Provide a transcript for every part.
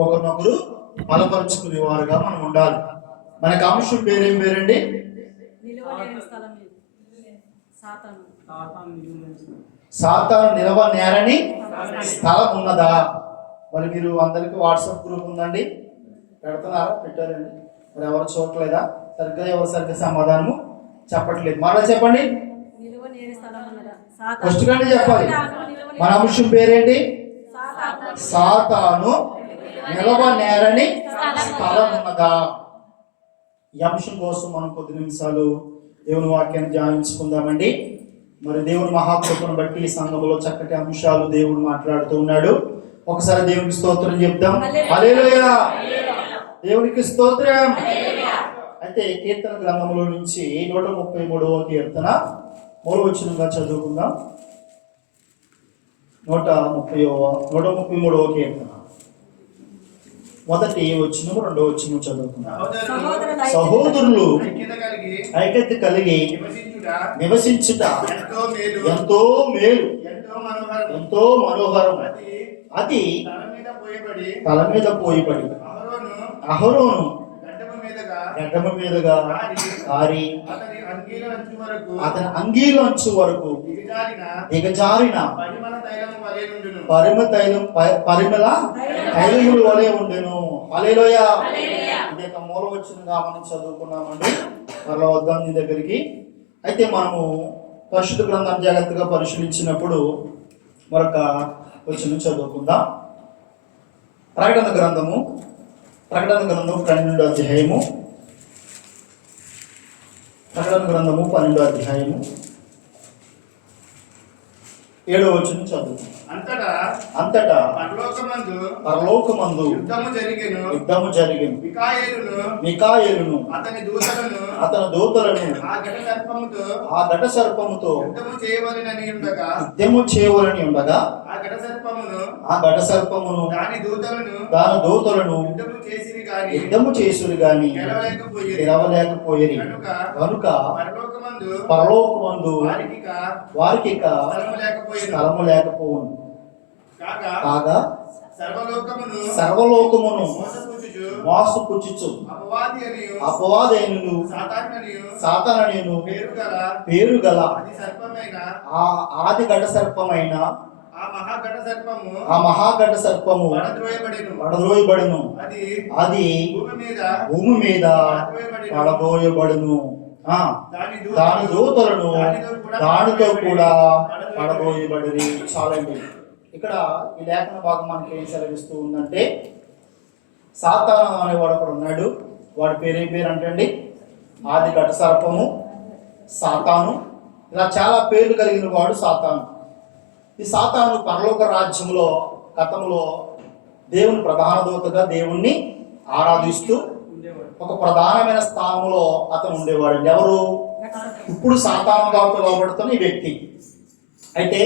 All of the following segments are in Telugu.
ఒకరినొకరు బలపరుచుకునే వారుగా మనం ఉండాలి. మనకి అంశం పేరేం పేరండి? సాతాను నిలవ నేరని స్థలం ఉన్నదా? మరి మీరు అందరికి వాట్సాప్ గ్రూప్ ఉందండి, పెడుతున్నారా? పెట్టారండి. మరి ఎవరు చూడట్లేదా? ఎవరు సరిగ్గా సమాధానము చెప్పట్లేదు. మరలా చెప్పండి, ఫస్ట్ కంటే చెప్పాలి. మన అంశం పేరేంటి? సాతాను నిలవ నేరని స్థలం ఉన్నదా? ఈ అంశం కోసం మనం కొద్ది నిమిషాలు దేవుని వాక్యాన్ని ధ్యానించుకుందామండి. మరి దేవుని మహాకృపను బట్టి ఈ సంఘంలో చక్కటి అంశాలు దేవుడు మాట్లాడుతూ ఉన్నాడు. ఒకసారి దేవునికి స్తోత్రం చెప్దాం. హల్లెలూయా, దేవునికి స్తోత్రం. అయితే కీర్తన గ్రంథంలో నుంచి 133వ కీర్తన మూలవచనంగా చదువుకుందాం. 133వ కీర్తన మొదటి వచనం, రెండో వచనం చదువుకుందాం. సహోదరులు ఐక్యత కలిగి నివసించుట ఎంతో మేలు, ఎంతో మనోహరం. అది తల మీద పోయిపడి అహరోను గడ్డమ మీదగా కారి అతని అంగీలోంచు వరకు దిగజారిన పరిమళ తైలములు వలె ఉండెను. హల్లెలూయా. ఇది ఒక మూలవచనంగా మనం చదువుకున్నామండి. మరలా వద్దాం నీ దగ్గరికి. అయితే మనము పరిశుద్ధ గ్రంథం జాగ్రత్తగా పరిశీలించినప్పుడు మరొక వచనం చదువుకుందాం. ప్రకటన గ్రంథము 12వ అధ్యాయము. ప్రకటన గ్రంథము 12వ అధ్యాయము 7వ వచనం చదువుతాం. అంతటా పరలోకమందు యుద్ధము జరిగెను. మికాయేలును అతని దూతలను ఆ ఘట సర్పముతో యుద్ధము చేయవలని ఉండగా ఆ ఘట సర్పమును దాని దూతలను యుద్ధము చేసురు గాని తెరవలేకపోయేరి. కనుక పరలోకమందు వారికి స్థలము లేకపోవును. కాగా సర్వలోకమును మోసపుచ్చుచు అపవాదైనను సాతాననియు పేరు గల ఆ ఆది ఘట సర్పమైన ఆ మహాఘట సర్పము పడద్రోయబడును. అది భూమి మీద పడబోయబడును. దాని దూతలను దానితో కూడా పడబోయబడి. చాలండి. ఇక్కడ ఈ లేఖన భాగం మనకి ఏం సెలవిస్తూ ఉందంటే, సాతాను అనేవాడు ఒకడు ఉన్నాడు. వాడి పేరేం పేరు అంటండి? ఆది ఘట సర్పము, సాతాను. ఇలా చాలా పేర్లు కలిగిన వాడు సాతాను. ఈ సాతాను పరలోక రాజ్యంలో గతంలో దేవుని ప్రధాన దూతగా దేవుణ్ణి ఆరాధిస్తూ ఒక ప్రధానమైన స్థానంలో అతను ఉండేవాడు. ఎవరు? ఇప్పుడు సాతానుగా పిలువబడుతున్న ఈ వ్యక్తి. అయితే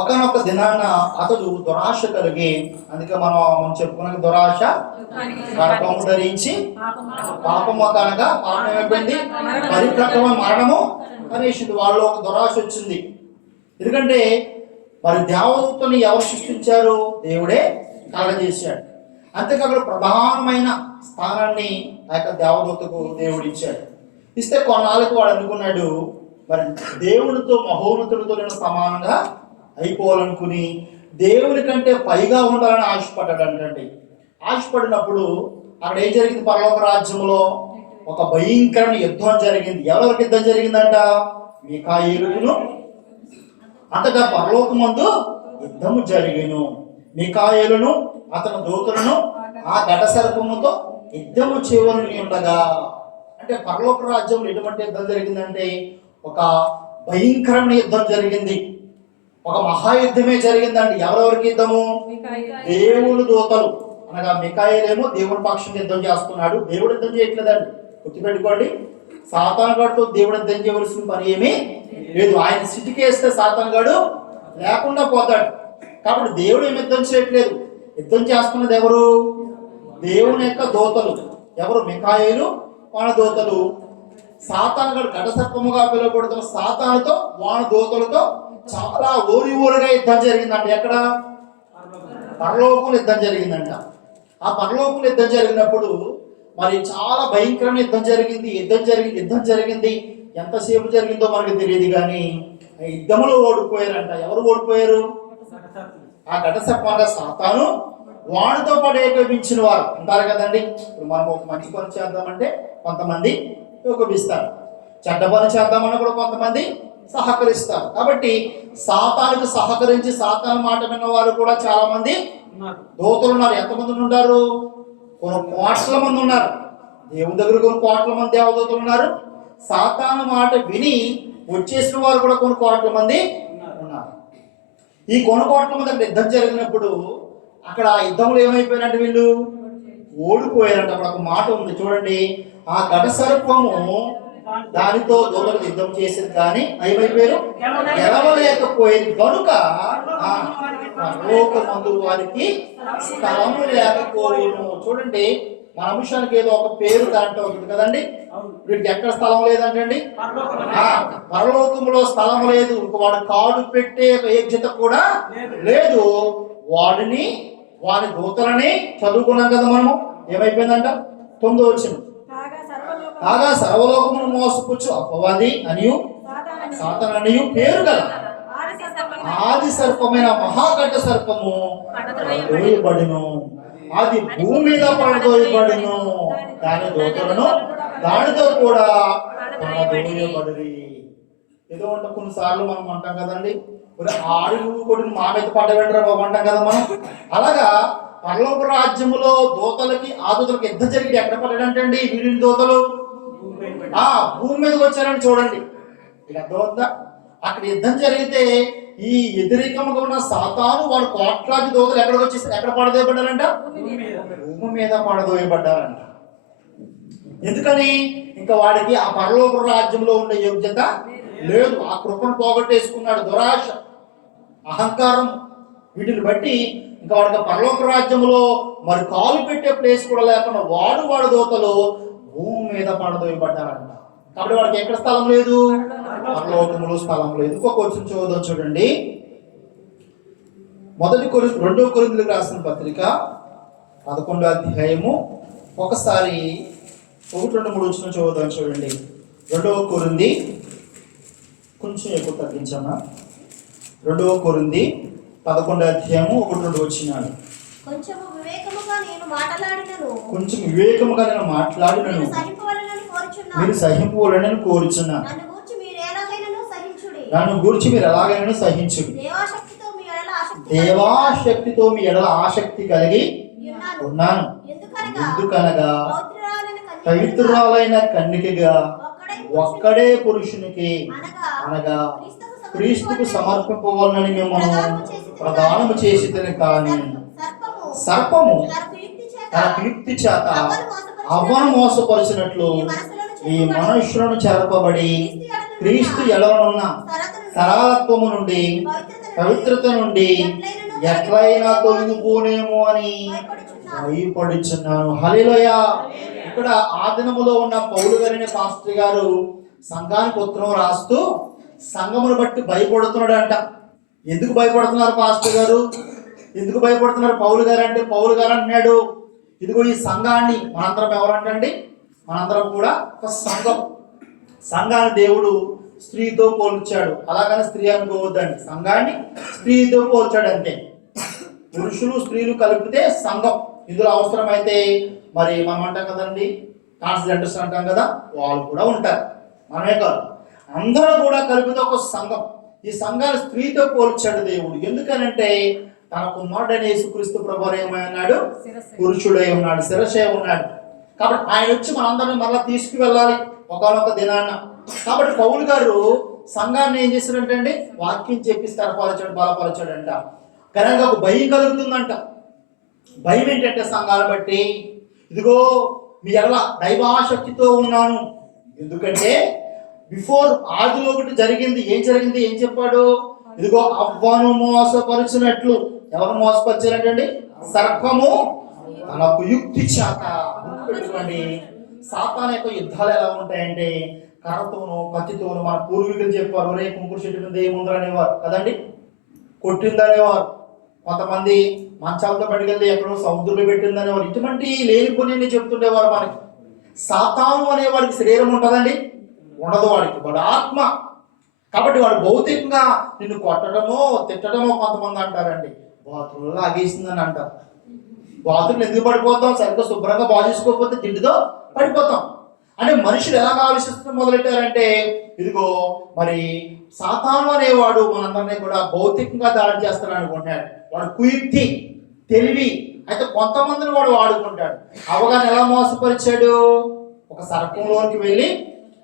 ఒకనొక దినాన అతడు దురాశ కలిగి, అందుకే మనం చెప్పుకున్న దురాశ గర్భము ధరించి పాపము కనుక పాపం ఏమైపోయింది? పరిప్రకమైన మరణము అనేసింది. వాళ్ళు ఒక దురాశ వచ్చింది. ఎందుకంటే మరి దేవదూతని ఎవరు సృష్టించారు? దేవుడే కలగజేశాడు. అంతేకాకుండా ప్రధానమైన స్థానాన్ని ఆ యొక్క దేవదూతకు దేవుడు ఇచ్చాడు. ఇస్తే కొన్నాళ్ళకు వాడు అనుకున్నాడు, మరి దేవునితో మహోన్నతుడితో నేను సమానంగా అయిపోవాలనుకుని దేవుని కంటే పైగా ఉండాలని ఆశపడ్డాడు అంటండి. ఆశపడినప్పుడు అక్కడ ఏం జరిగింది? పరలోక రాజ్యంలో ఒక భయంకరమైన యుద్ధం జరిగింది. ఎవరికి యుద్ధం జరిగిందంట? మికాయేలును. అంతటా పరలోకమందు యుద్ధము జరిగెను. మికాయేలును అతని దూతలను ఆ ఘట సర్పముతో యుద్ధము చేయవలని ఉండగా, అంటే పరలోక రాజ్యంలో ఎటువంటి యుద్ధం జరిగిందంటే ఒక భయంకరమైన యుద్ధం జరిగింది. ఒక మహాయుద్ధమే జరిగిందండి. ఎవరెవరికి యుద్ధము? దేవుని దూతలు అనగా మికాయేలేమో దేవుని పక్షం యుద్ధం చేస్తున్నాడు. దేవుడు యుద్ధం చేయట్లేదండి, గుర్తుపెట్టుకోండి. సాతాను గాడితో దేవుడు యుద్ధం చేయవలసిన పని ఏమీ లేదు. ఆయన సిటికేస్తే సాతాను గాడు లేకుండా పోతాడు. కాబట్టి దేవుడు ఏమి యుద్ధం చేయట్లేదు. యుద్ధం చేస్తున్నది ఎవరు? దేవుని యొక్క దూతలు. ఎవరు? మికాయేలు వాన దూతలు. సాతాను గాడు ఘట సర్పముగా పిలువబడుతున్న సాతానుతో వాన దూతలతో చాలా ఓరిగా యుద్ధం జరిగిందంట. ఎక్కడ? పరలోకంలో యుద్ధం జరిగిందంట. ఆ పరలోకంలో యుద్ధం జరిగినప్పుడు మరి చాలా భయంకరమైన యుద్ధం జరిగింది. ఎంతసేపు జరిగిందో మనకు తెలియదు, కానీ యుద్ధంలో ఓడిపోయారంట. ఎవరు ఓడిపోయారు? ఆ ఘట సర్పంగా సాతాను, వాడితో పాటు ఏకీభవించిన వారు ఉంటారు కదండి. ఇప్పుడు మనం ఒక మంచి పని చేద్దామంటే కొంతమంది ఏకీభిస్తారు, చెడ్డ పని చేద్దామని కూడా కొంతమంది సహకరిస్తారు. కాబట్టి సాతానుకు సహకరించి సాతాను మాట విన్న వారు కూడా చాలా మంది దూతలు ఉన్నారు. ఎంతమంది ఉన్నారు? కొన్ని కోట్ల మంది ఉన్నారు. దేవుని దగ్గర కొన్ని కోట్ల మంది దేవదూతలు ఉన్నారు. సాతాను మాట విని వచ్చేసిన వారు కూడా కొన్ని కోట్ల మంది ఉన్నారు. ఈ కొన్ని కోట్ల మంది అక్కడ యుద్ధం జరిగినప్పుడు అక్కడ యుద్ధంలో ఏమైపోయారంటే వీళ్ళు ఓడిపోయారంట. అక్కడ ఒక మాట ఉంది చూడండి, ఆ ఘట సర్పము దానితో దూతలు యుద్ధం చేసింది, కానీ ఏమైపోయారు? గెలవలేకపోయింది. కనుక పరలోకమందు వారికి స్థలము లేకపోయాను. చూడండి, మన అంశానికి ఏదో ఒక పేరు దాంట్లో ఉంటుంది కదండి. వీడికి ఎక్కడ స్థలం లేదంటండి? పరలోకంలో స్థలం లేదు. వాడు కాడు పెట్టే యోగ్యత కూడా లేదు. వాడి దూతలని చదువుకున్నాం కదా మనము. ఏమైపోయిందంట? 9వ వచనం, కాగా సర్వలోకమును మోసపుచ్చు అపవాది అనియు సాతాను అనియు పేరు గల ఆది సర్పమైన మహాఘట సర్పము పడదోయబడును. అది భూమి మీద పడదోయబడును. దాని దూతలను దానితో కూడా పడదోయబడును. ఏదో అంట కొన్నిసార్లు మనం అంటాం కదండి, ఆడి నువ్వు కొడుకు మా మీద పడ్డవేంట్రా బాబు అంటాం కదా మనం. అలాగా పరలోక రాజ్యములో దూతలకి ఆ దూతలకి యుద్ధం జరిగి ఎక్కడ పడ్డాడంటండి? వీడిని దూతలు భూమి మీదకి వచ్చారని చూడండి. ఇక అర్థమవుతుందా? అక్కడ యుద్ధం జరిగితే ఈ వ్యతిరేకంగా ఉన్న సాతాను వాడు కోట్లాది దూతలు ఎక్కడికి వచ్చేసి ఎక్కడ పడదోయబడ్డారంట? భూమి మీద పడదోయబడ్డారంట. ఎందుకని? ఇంకా వాడికి ఆ పరలోక రాజ్యంలో ఉండే యోగ్యత లేదు. ఆ కృపను పోగొట్టేసుకున్నాడు. దురాశ, అహంకారం, వీటిని బట్టి ఇంకా వాడికి పరలోక రాజ్యంలో మరి కాలు పెట్టే ప్లేస్ కూడా లేకుండా వాడు దూతలు భూమి మీద పడదోయబడ్డారంట. కాబట్టి వాడికి ఎక్కడ స్థలం లేదు? పరలోకములో స్థలం లేదు. ఇంకొక వచ్చిన చూద్దాం చూడండి. 2 కొరింథీయులకు రాసిన పత్రిక 11వ అధ్యాయము ఒకసారి 1, 2, 3 వచ్చిన చూద్దాం చూడండి. 2వ కొరింథీ కొంచెం ఎక్కువ తగ్గించమ్మా. 2వ కొరింథీ 11వ అధ్యాయము 1, 2 వచ్చినాడు. కొంచెం వివేకముగా నేను మాట్లాడినను మీరు సహింపవలనని కోరుచున్నాను. నన్ను గూర్చి మీరు ఎలాగైనా సహించుడి. దేవాశక్తితో మీ ఎడల ఆసక్తి కలిగి ఉన్నాను. ఎందుకనగా పవిత్రురాలైన కన్యకగా ఒక్కడే పురుషునికి అనగా క్రీస్తుకు సమర్పింపవాలని మిమ్మల్ని ప్రదానము చేసి కానీ సర్పము తన కీర్తి చేత అవ్వను మోసపరిచినట్లు ఈ మనుష్యులను చెరపబడి క్రీస్తు ఎడలనున్న సరళత్వము నుండి పవిత్రత నుండి ఎట్లయినా తొలగిపోనేమో అని భయపడుచున్నాను. హల్లెలూయా. ఇక్కడ ఆ దినములో ఉన్న పౌలు గారిని పాస్టర్ గారు సంఘానికి ఉత్తరం రాస్తూ సంఘమును బట్టి భయపడుతున్నాడు అంట. ఎందుకు భయపడుతున్నారు పాస్టర్ గారు? ఎందుకు భయపడుతున్నారు పౌలు గారు అంటే, పౌలు గారు అంటున్నాడు, ఇదిగో ఈ సంఘాన్ని మనందరం ఎవరంటండి? మనందరం కూడా ఒక సంఘం. సంఘాన్ని దేవుడు స్త్రీతో పోల్చాడు. అలాగని స్త్రీ అనుకోవద్దండి, సంఘాన్ని స్త్రీతో పోల్చాడు అంతే. పురుషులు స్త్రీలు కలిపితే సంఘం. ఇందులో అవసరమైతే మరి మనం అంటాం కదండి, ట్రాన్స్జెండర్స్ అంటాం కదా, వాళ్ళు కూడా ఉంటారు. మనమే కాదు, అందరూ కూడా కలిపితే ఒక సంఘం. ఈ సంఘాన్ని స్త్రీతో పోల్చాడు దేవుడు. ఎందుకనంటే తన కుమారుడైన యేసుక్రీస్తు ప్రభువు ఏమన్నాడు? పురుషుడై ఉన్నాడు, శిరస్సే ఉన్నాడు. కాబట్టి ఆయన వచ్చి మనందరినీ మరలా తీసుకువెళ్ళాలి ఒకనొక దినాన్న. కాబట్టి పౌలు గారు సంఘాన్ని ఏం చేశారంటే అండి, వాక్యం చెప్పిస్తారు, బలపరచాడంట. కనుక ఒక భయం కలుగుతుందంట. భయం ఏంటంటే సంఘాలు బట్టి, ఇదిగో మీ ఎడల దైవాశక్తితో ఉన్నాను. ఎందుకంటే బిఫోర్ ఆదిలో ఒకటి జరిగింది. ఏం చెప్పాడు? ఇదిగో అవ్వను మోసపరిచినట్లు. ఎవరు మోసపరిచారంటండి? సర్పము తనకు యుక్తి చేత. గుర్తుపెట్టుకోండి, సాతాను యొక్క యుద్ధాలు ఎలా ఉంటాయంటే కర్రతోను కత్తితోను. మన పూర్వీకులు చెప్పారు, రే కుంకుడు చెట్టు మీద ఏముందరు అనేవారు కదండి, కొట్టిందనేవారు. కొంతమంది మంచాలతో పట్టుకెళ్తే ఎక్కడో సముద్రంలో పెట్టిందని వాళ్ళు ఇటువంటి లేనిపోని చెప్తుండేవారు. మనకి సాతాను అనేవాడికి శరీరం ఉంటుందండి? ఉండదు. వాడు ఆత్మ. కాబట్టి వాడు భౌతికంగా నిన్ను కొట్టడమో తిట్టడమో కొంతమంది అంటారండి. బాత్రూంలో లాగేసిందని అంటారు. బాత్రూంలో ఎందుకు పడిపోతాం? సరిగ్గా శుభ్రంగా బాగు చేసుకోకపోతే తిండితో పడిపోతాం. అంటే మనుషులు ఎలా ఆలోచిస్తూ మొదలెట్టారంటే, ఇదిగో మరి సాతాను అనేవాడు మనందరినీ కూడా భౌతికంగా దాడి చేస్తాడు అనుకుంటాడు. వాడు కుయుక్తి, తెలివి. అయితే కొంతమందిని వాడు వాడుకుంటాడు. అవగాహన ఎలా మోసపరిచాడు? ఒక సర్పంలోనికి వెళ్ళి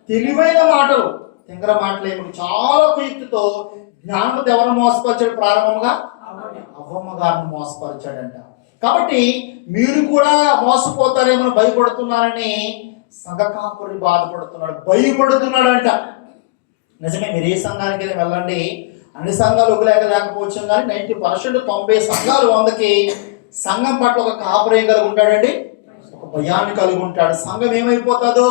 తెలివైన మాటలు, తింగర మాటలు ఏమిటి, చాలా కుయుక్తితో జ్ఞానంతో ఎవరు మోసపరిచాడు? ప్రారంభంగా అవ్వమ్మ గారిని మోసపరిచాడంట. కాబట్టి మీరు కూడా మోసపోతారేమో భయపడుతున్నారని సంఘకాపురి బాధపడుతున్నాడు, భయపడుతున్నాడంట. నిజమే. మీరు ఏ సంఘానికి వెళ్ళండి, అన్ని సంఘాలు లేకపోవచ్చు కానీ 90% 90 సంఘాలు 100కి సంఘం పట్ల ఒక కాపురే కలిగి ఉంటాడండి, ఒక భయాన్ని కలిగి ఉంటాడు. సంఘం ఏమైపోతుందో,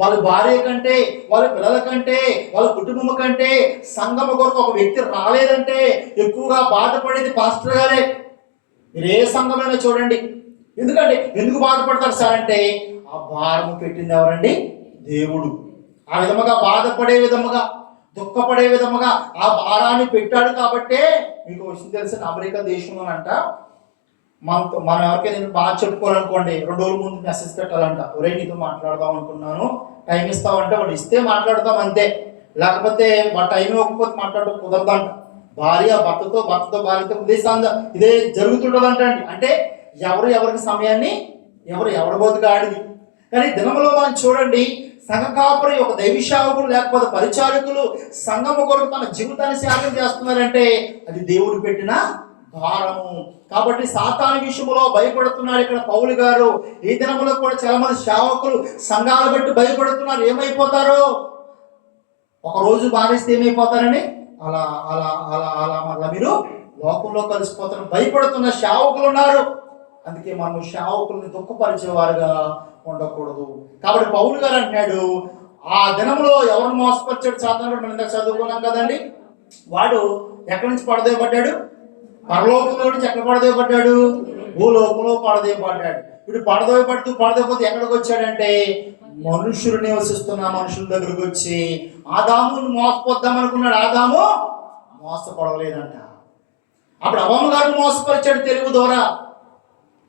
వాళ్ళ భార్య కంటే, వాళ్ళ పిల్లల కంటే, వాళ్ళ కుటుంబం కంటే సంఘం కొరకు ఒక వ్యక్తి రాలేదంటే ఎక్కువగా బాధపడేది పాస్టర్ గారే. మీరు ఏ సంఘమైనా చూడండి. ఎందుకంటే ఎందుకు బాధపడతారు సార్ అంటే, ఆ భారం పెట్టింది ఎవరండి? దేవుడు. ఆ విధముగా బాధపడే విధముగా, దుఃఖపడే విధముగా ఆ భారాన్ని పెట్టాడు. కాబట్టే మీకు విషయం తెలిసిన అమెరికా దేశంలోనంట, మనం ఎవరికైనా బాగా చెప్పుకోవాలనుకోండి, 2 రోజుల ముందు మెసేజ్ పెట్టాలంట. ఒరే నీతో మాట్లాడదాం అనుకున్నాను, టైం ఇస్తామంటే వాడు ఇస్తే మాట్లాడతాం అంతే, లేకపోతే వాడు టైం ఇవ్వకపోతే మాట్లాడడం కుదరదంట. భార్య భర్తతో, భర్తతో భార్యతో ఇదే జరుగుతుంటదంట అండి. అంటే ఎవరికి సమయాన్ని ఎవరి బతుకు ఆడిది. కానీ దినములో మనం చూడండి, సంఘ కాపురి, ఒక దైవసేవకులు లేకపోతే పరిచారకులు సంఘము కొరకు తన జీవితాన్ని త్యాగం చేస్తున్నారంటే అది దేవుడు పెట్టిన భారము. కాబట్టి సాతాను విషయంలో భయపడుతున్నాడు ఇక్కడ పౌలు గారు. ఈ దినములో కూడా చాలా మంది సేవకులు సంఘాలు బట్టి భయపడుతున్నారు. ఏమైపోతారో, ఒక రోజు బాధిస్తే ఏమైపోతారని అలా అలా అలా అలా మళ్ళీ మీరు లోకంలో కలిసిపోతారు. భయపడుతున్న సేవకులు ఉన్నారు. అందుకే మనం సేవకుల్ని దుఃఖపరిచేవారుగా ఉండకూడదు. కాబట్టి పౌలు గారు అంటున్నాడు, ఆ దినంలో ఎవరు మోసపరిచాడు సాతాను? మనం ఇందాక చదువుకున్నాం కదండి. వాడు ఎక్కడి నుంచి పడదేయబడ్డాడు? పరలోకంలో నుంచి ఎక్కడ పడదేయబడ్డాడు? భూలోకంలో పడదేయబడ్డాడు. ఇప్పుడు పడదేయబడిపోతే ఎక్కడికి వచ్చాడంటే, మనుషులు నివసిస్తున్న మనుషుల దగ్గరకు వచ్చి ఆదామును మోసపోద్దాం అనుకున్నాడు. ఆదాము మోసపడలేదంట. అప్పుడు అవ్వమ్మ గారిని మోసపరిచాడు తెలుగు ద్వారా.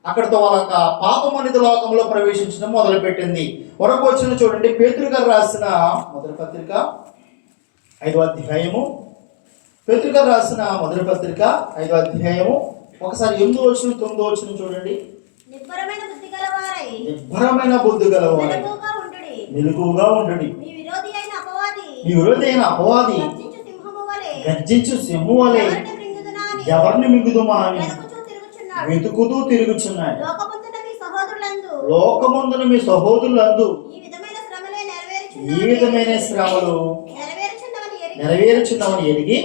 అక్కడితో వాళ్ళ పాపం అనేది లోకంలో ప్రవేశించడం మొదలుపెట్టింది. వరకు వచ్చిన చూడండి, పేతురు గారు రాసిన మొదటి పత్రిక 5వ అధ్యాయము. పేతురు గారు రాసిన మొదటి పత్రిక 5వ అధ్యాయము ఒకసారి 8వ వచనం 9వ వచనం చూడండి. నిబ్బరమైన బుద్ధి గలవారై మెలకువగా ఉండుడి. మీ విరోధి అయిన అపవాది గర్జించు సింహము వలె ఎవరిని మింగుదుమా అని వెతుకుతూ తిరుగుచున్నాడు. లోకమందున మీ సహోదరులందు ఈ విధమైన శ్రమలు నెరవేర్చున్నామని ఎరిగి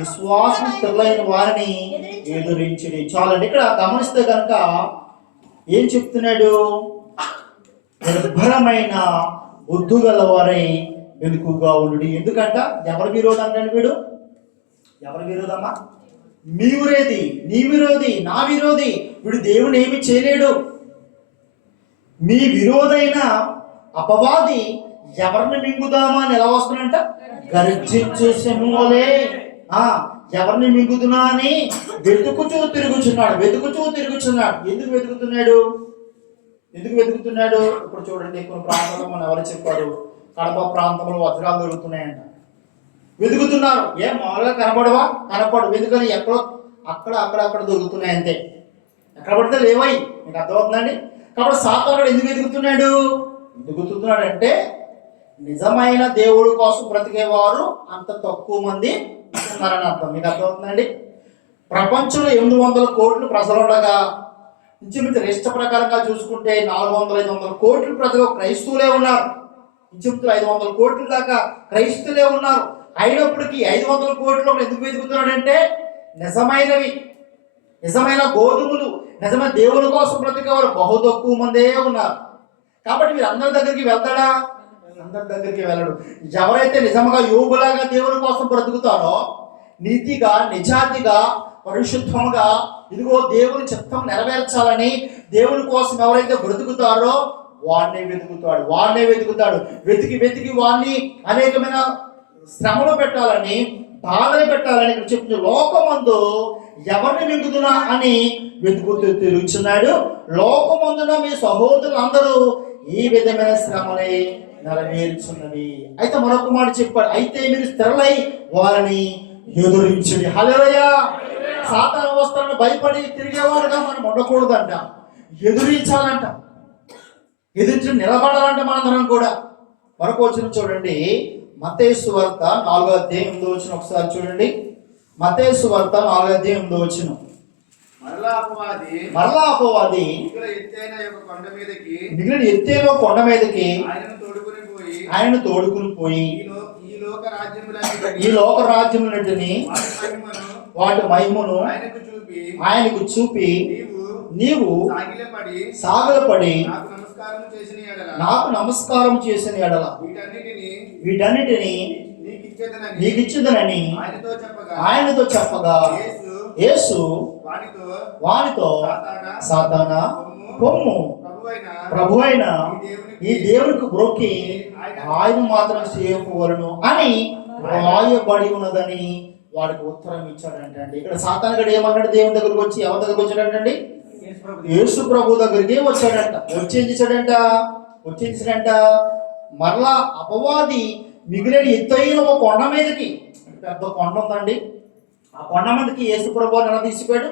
విశ్వాసం స్థిరులైన వారిని ఎదురించుడి. చాలండి. ఇక్కడ గమనిస్తే కనుక ఏం చెప్తున్నాడు? నిర్భరమైన బుద్ధి గలవారై వెనుకుగా ఉండు. ఎందుకంట ఎవరి విరోధం అంటాడు వీడు? ఎవరి విరోధమ్మా? మీ విరోధి, నీ విరోధి, నా విరోధి. వీడు దేవుని ఏమి చేయలేడు. మీ విరోధైన అపవాది ఎవరిని మింగుదామా అని ఎలా వస్తున్నంట? గర్జించు సింహమువలే ఎవరిని మింగుతున్నా అని వెతుకుతూ తిరుగుచున్నాడు. ఎందుకు వెతుకుతున్నాడు? ఇప్పుడు చూడండి, కొన్ని ప్రాంతాల్లో మనం ఎవరు చెప్పారు, కడప ప్రాంతంలో వజ్రాలు దొరుకుతున్నాయంట. వెతుకుతున్నారు. ఏం మామూలుగా కనపడవు. ఎందుకని ఎక్కడో అక్కడ దొరుకుతున్నాయి అంతే. ఎక్కడ పడితే లేవై. మీకు అర్థమవుతుందండి? కాబట్టి సాతానుడు ఎందుకు వెతుకుతున్నాడంటే నిజమైన దేవుడి కోసం బ్రతికేవారు అంత తక్కువ మంది ఉన్నారని అర్థం. మీకు అర్థమవుతుందండి? ప్రపంచంలో 800 కోట్లు ప్రజలు ఉండగా ఇంచుమించు రిష్ట ప్రకారంగా చూసుకుంటే 400-500 కోట్ల ప్రజలు క్రైస్తవులే ఉన్నారు. ఇంచుమించు 500 కోట్ల దాకా క్రైస్తవులే ఉన్నారు. అయినప్పటికీ 500 కోట్లు ఎందుకు వెతుకుతున్నాడంటే నిజమైన గోధుమలు, నిజమైన దేవుని కోసం బ్రతికేవారు బహు తక్కువ మందే ఉన్నారు. కాబట్టి మీరు అందరి దగ్గరికి వెళ్తాడా? అందరి దగ్గరికి వెళ్ళడు. ఎవరైతే నిజంగా యోగులాగా దేవుని కోసం బ్రతుకుతారో, నీతిగా నిజాతిగా పరిశుద్ధముగా ఇదిగో దేవుని చిత్తం నెరవేర్చాలని దేవుని కోసం ఎవరైతే బ్రతుకుతారో వాడినే వెతుకుతాడు. వెతికి వెతికి వాడిని అనేకమైన శ్రమలు పెట్టాలని, బాధలు పెట్టాలని ఇక్కడ చెప్తున్న లోకమందు ఎవరిని మింగుతున్నా అని వెతుకుతూ తిరుగుతున్నాడు. లోకమందున మీ సహోదరులందరూ ఈ విధమైన శ్రమలే నెరవేర్చున్నవి. అయితే మరొక మాట చెప్పాడు, అయితే మీరు స్థిరలై వారిని ఎదురించుడి. హల్లెలూయా. సాతాను వస్త్రాలను భయపడి తిరిగేవాడుగా మనం ఉండకూడదంట, ఎదురించాలంట, ఎదురించి నిలబడాలంట మనందరం కూడా. మరొక వచనం చూడండి, మత్తయి సువార్త 4వ అధ్యాయం 8వ వచనం ఒకసారి చూడండి. మత్తయి సువార్త 4వ అధ్యాయం 8వ వచనం. మరలా అపవాది మిగిలిన ఎత్తైన కొండ మీదకి ఆయనను తోడుకుని పోయి ఈ లోక రాజ్యములన్నిటిని వాటి మహిమను ఆయనకు చూపి నీవు సాగిలపడి నాకు నమస్కారం చేసిన ఎడల వీటన్నిటిని నీకు ఇచ్చేదనని ఆయనతో చెప్పగా యేసు వానితో సాతానా పొమ్ము, ప్రభువైన ఈ దేవునికి బ్రొక్కి ఆయన మాత్రం చేయకపోవలను అని రాయబడి ఉన్నదని వాడికి ఉత్తరం ఇచ్చాడంటండి. ఇక్కడ సాతాను గడు ఏమన్నాడు? దేవుని దగ్గరికి వచ్చి ఎవరి దగ్గరికి వచ్చాడంటండి? యేసు ప్రభు దగ్గరికి వచ్చాడంట. వచ్చేసాడంట. మరలా అపవాది మిగిలిన ఎత్తైన ఒక కొండ మీదకి, పెద్ద కొండ ఉందండి, ఆ కొండ మీదకి యేసు ప్రభు ఎలా తీసిపోయాడు?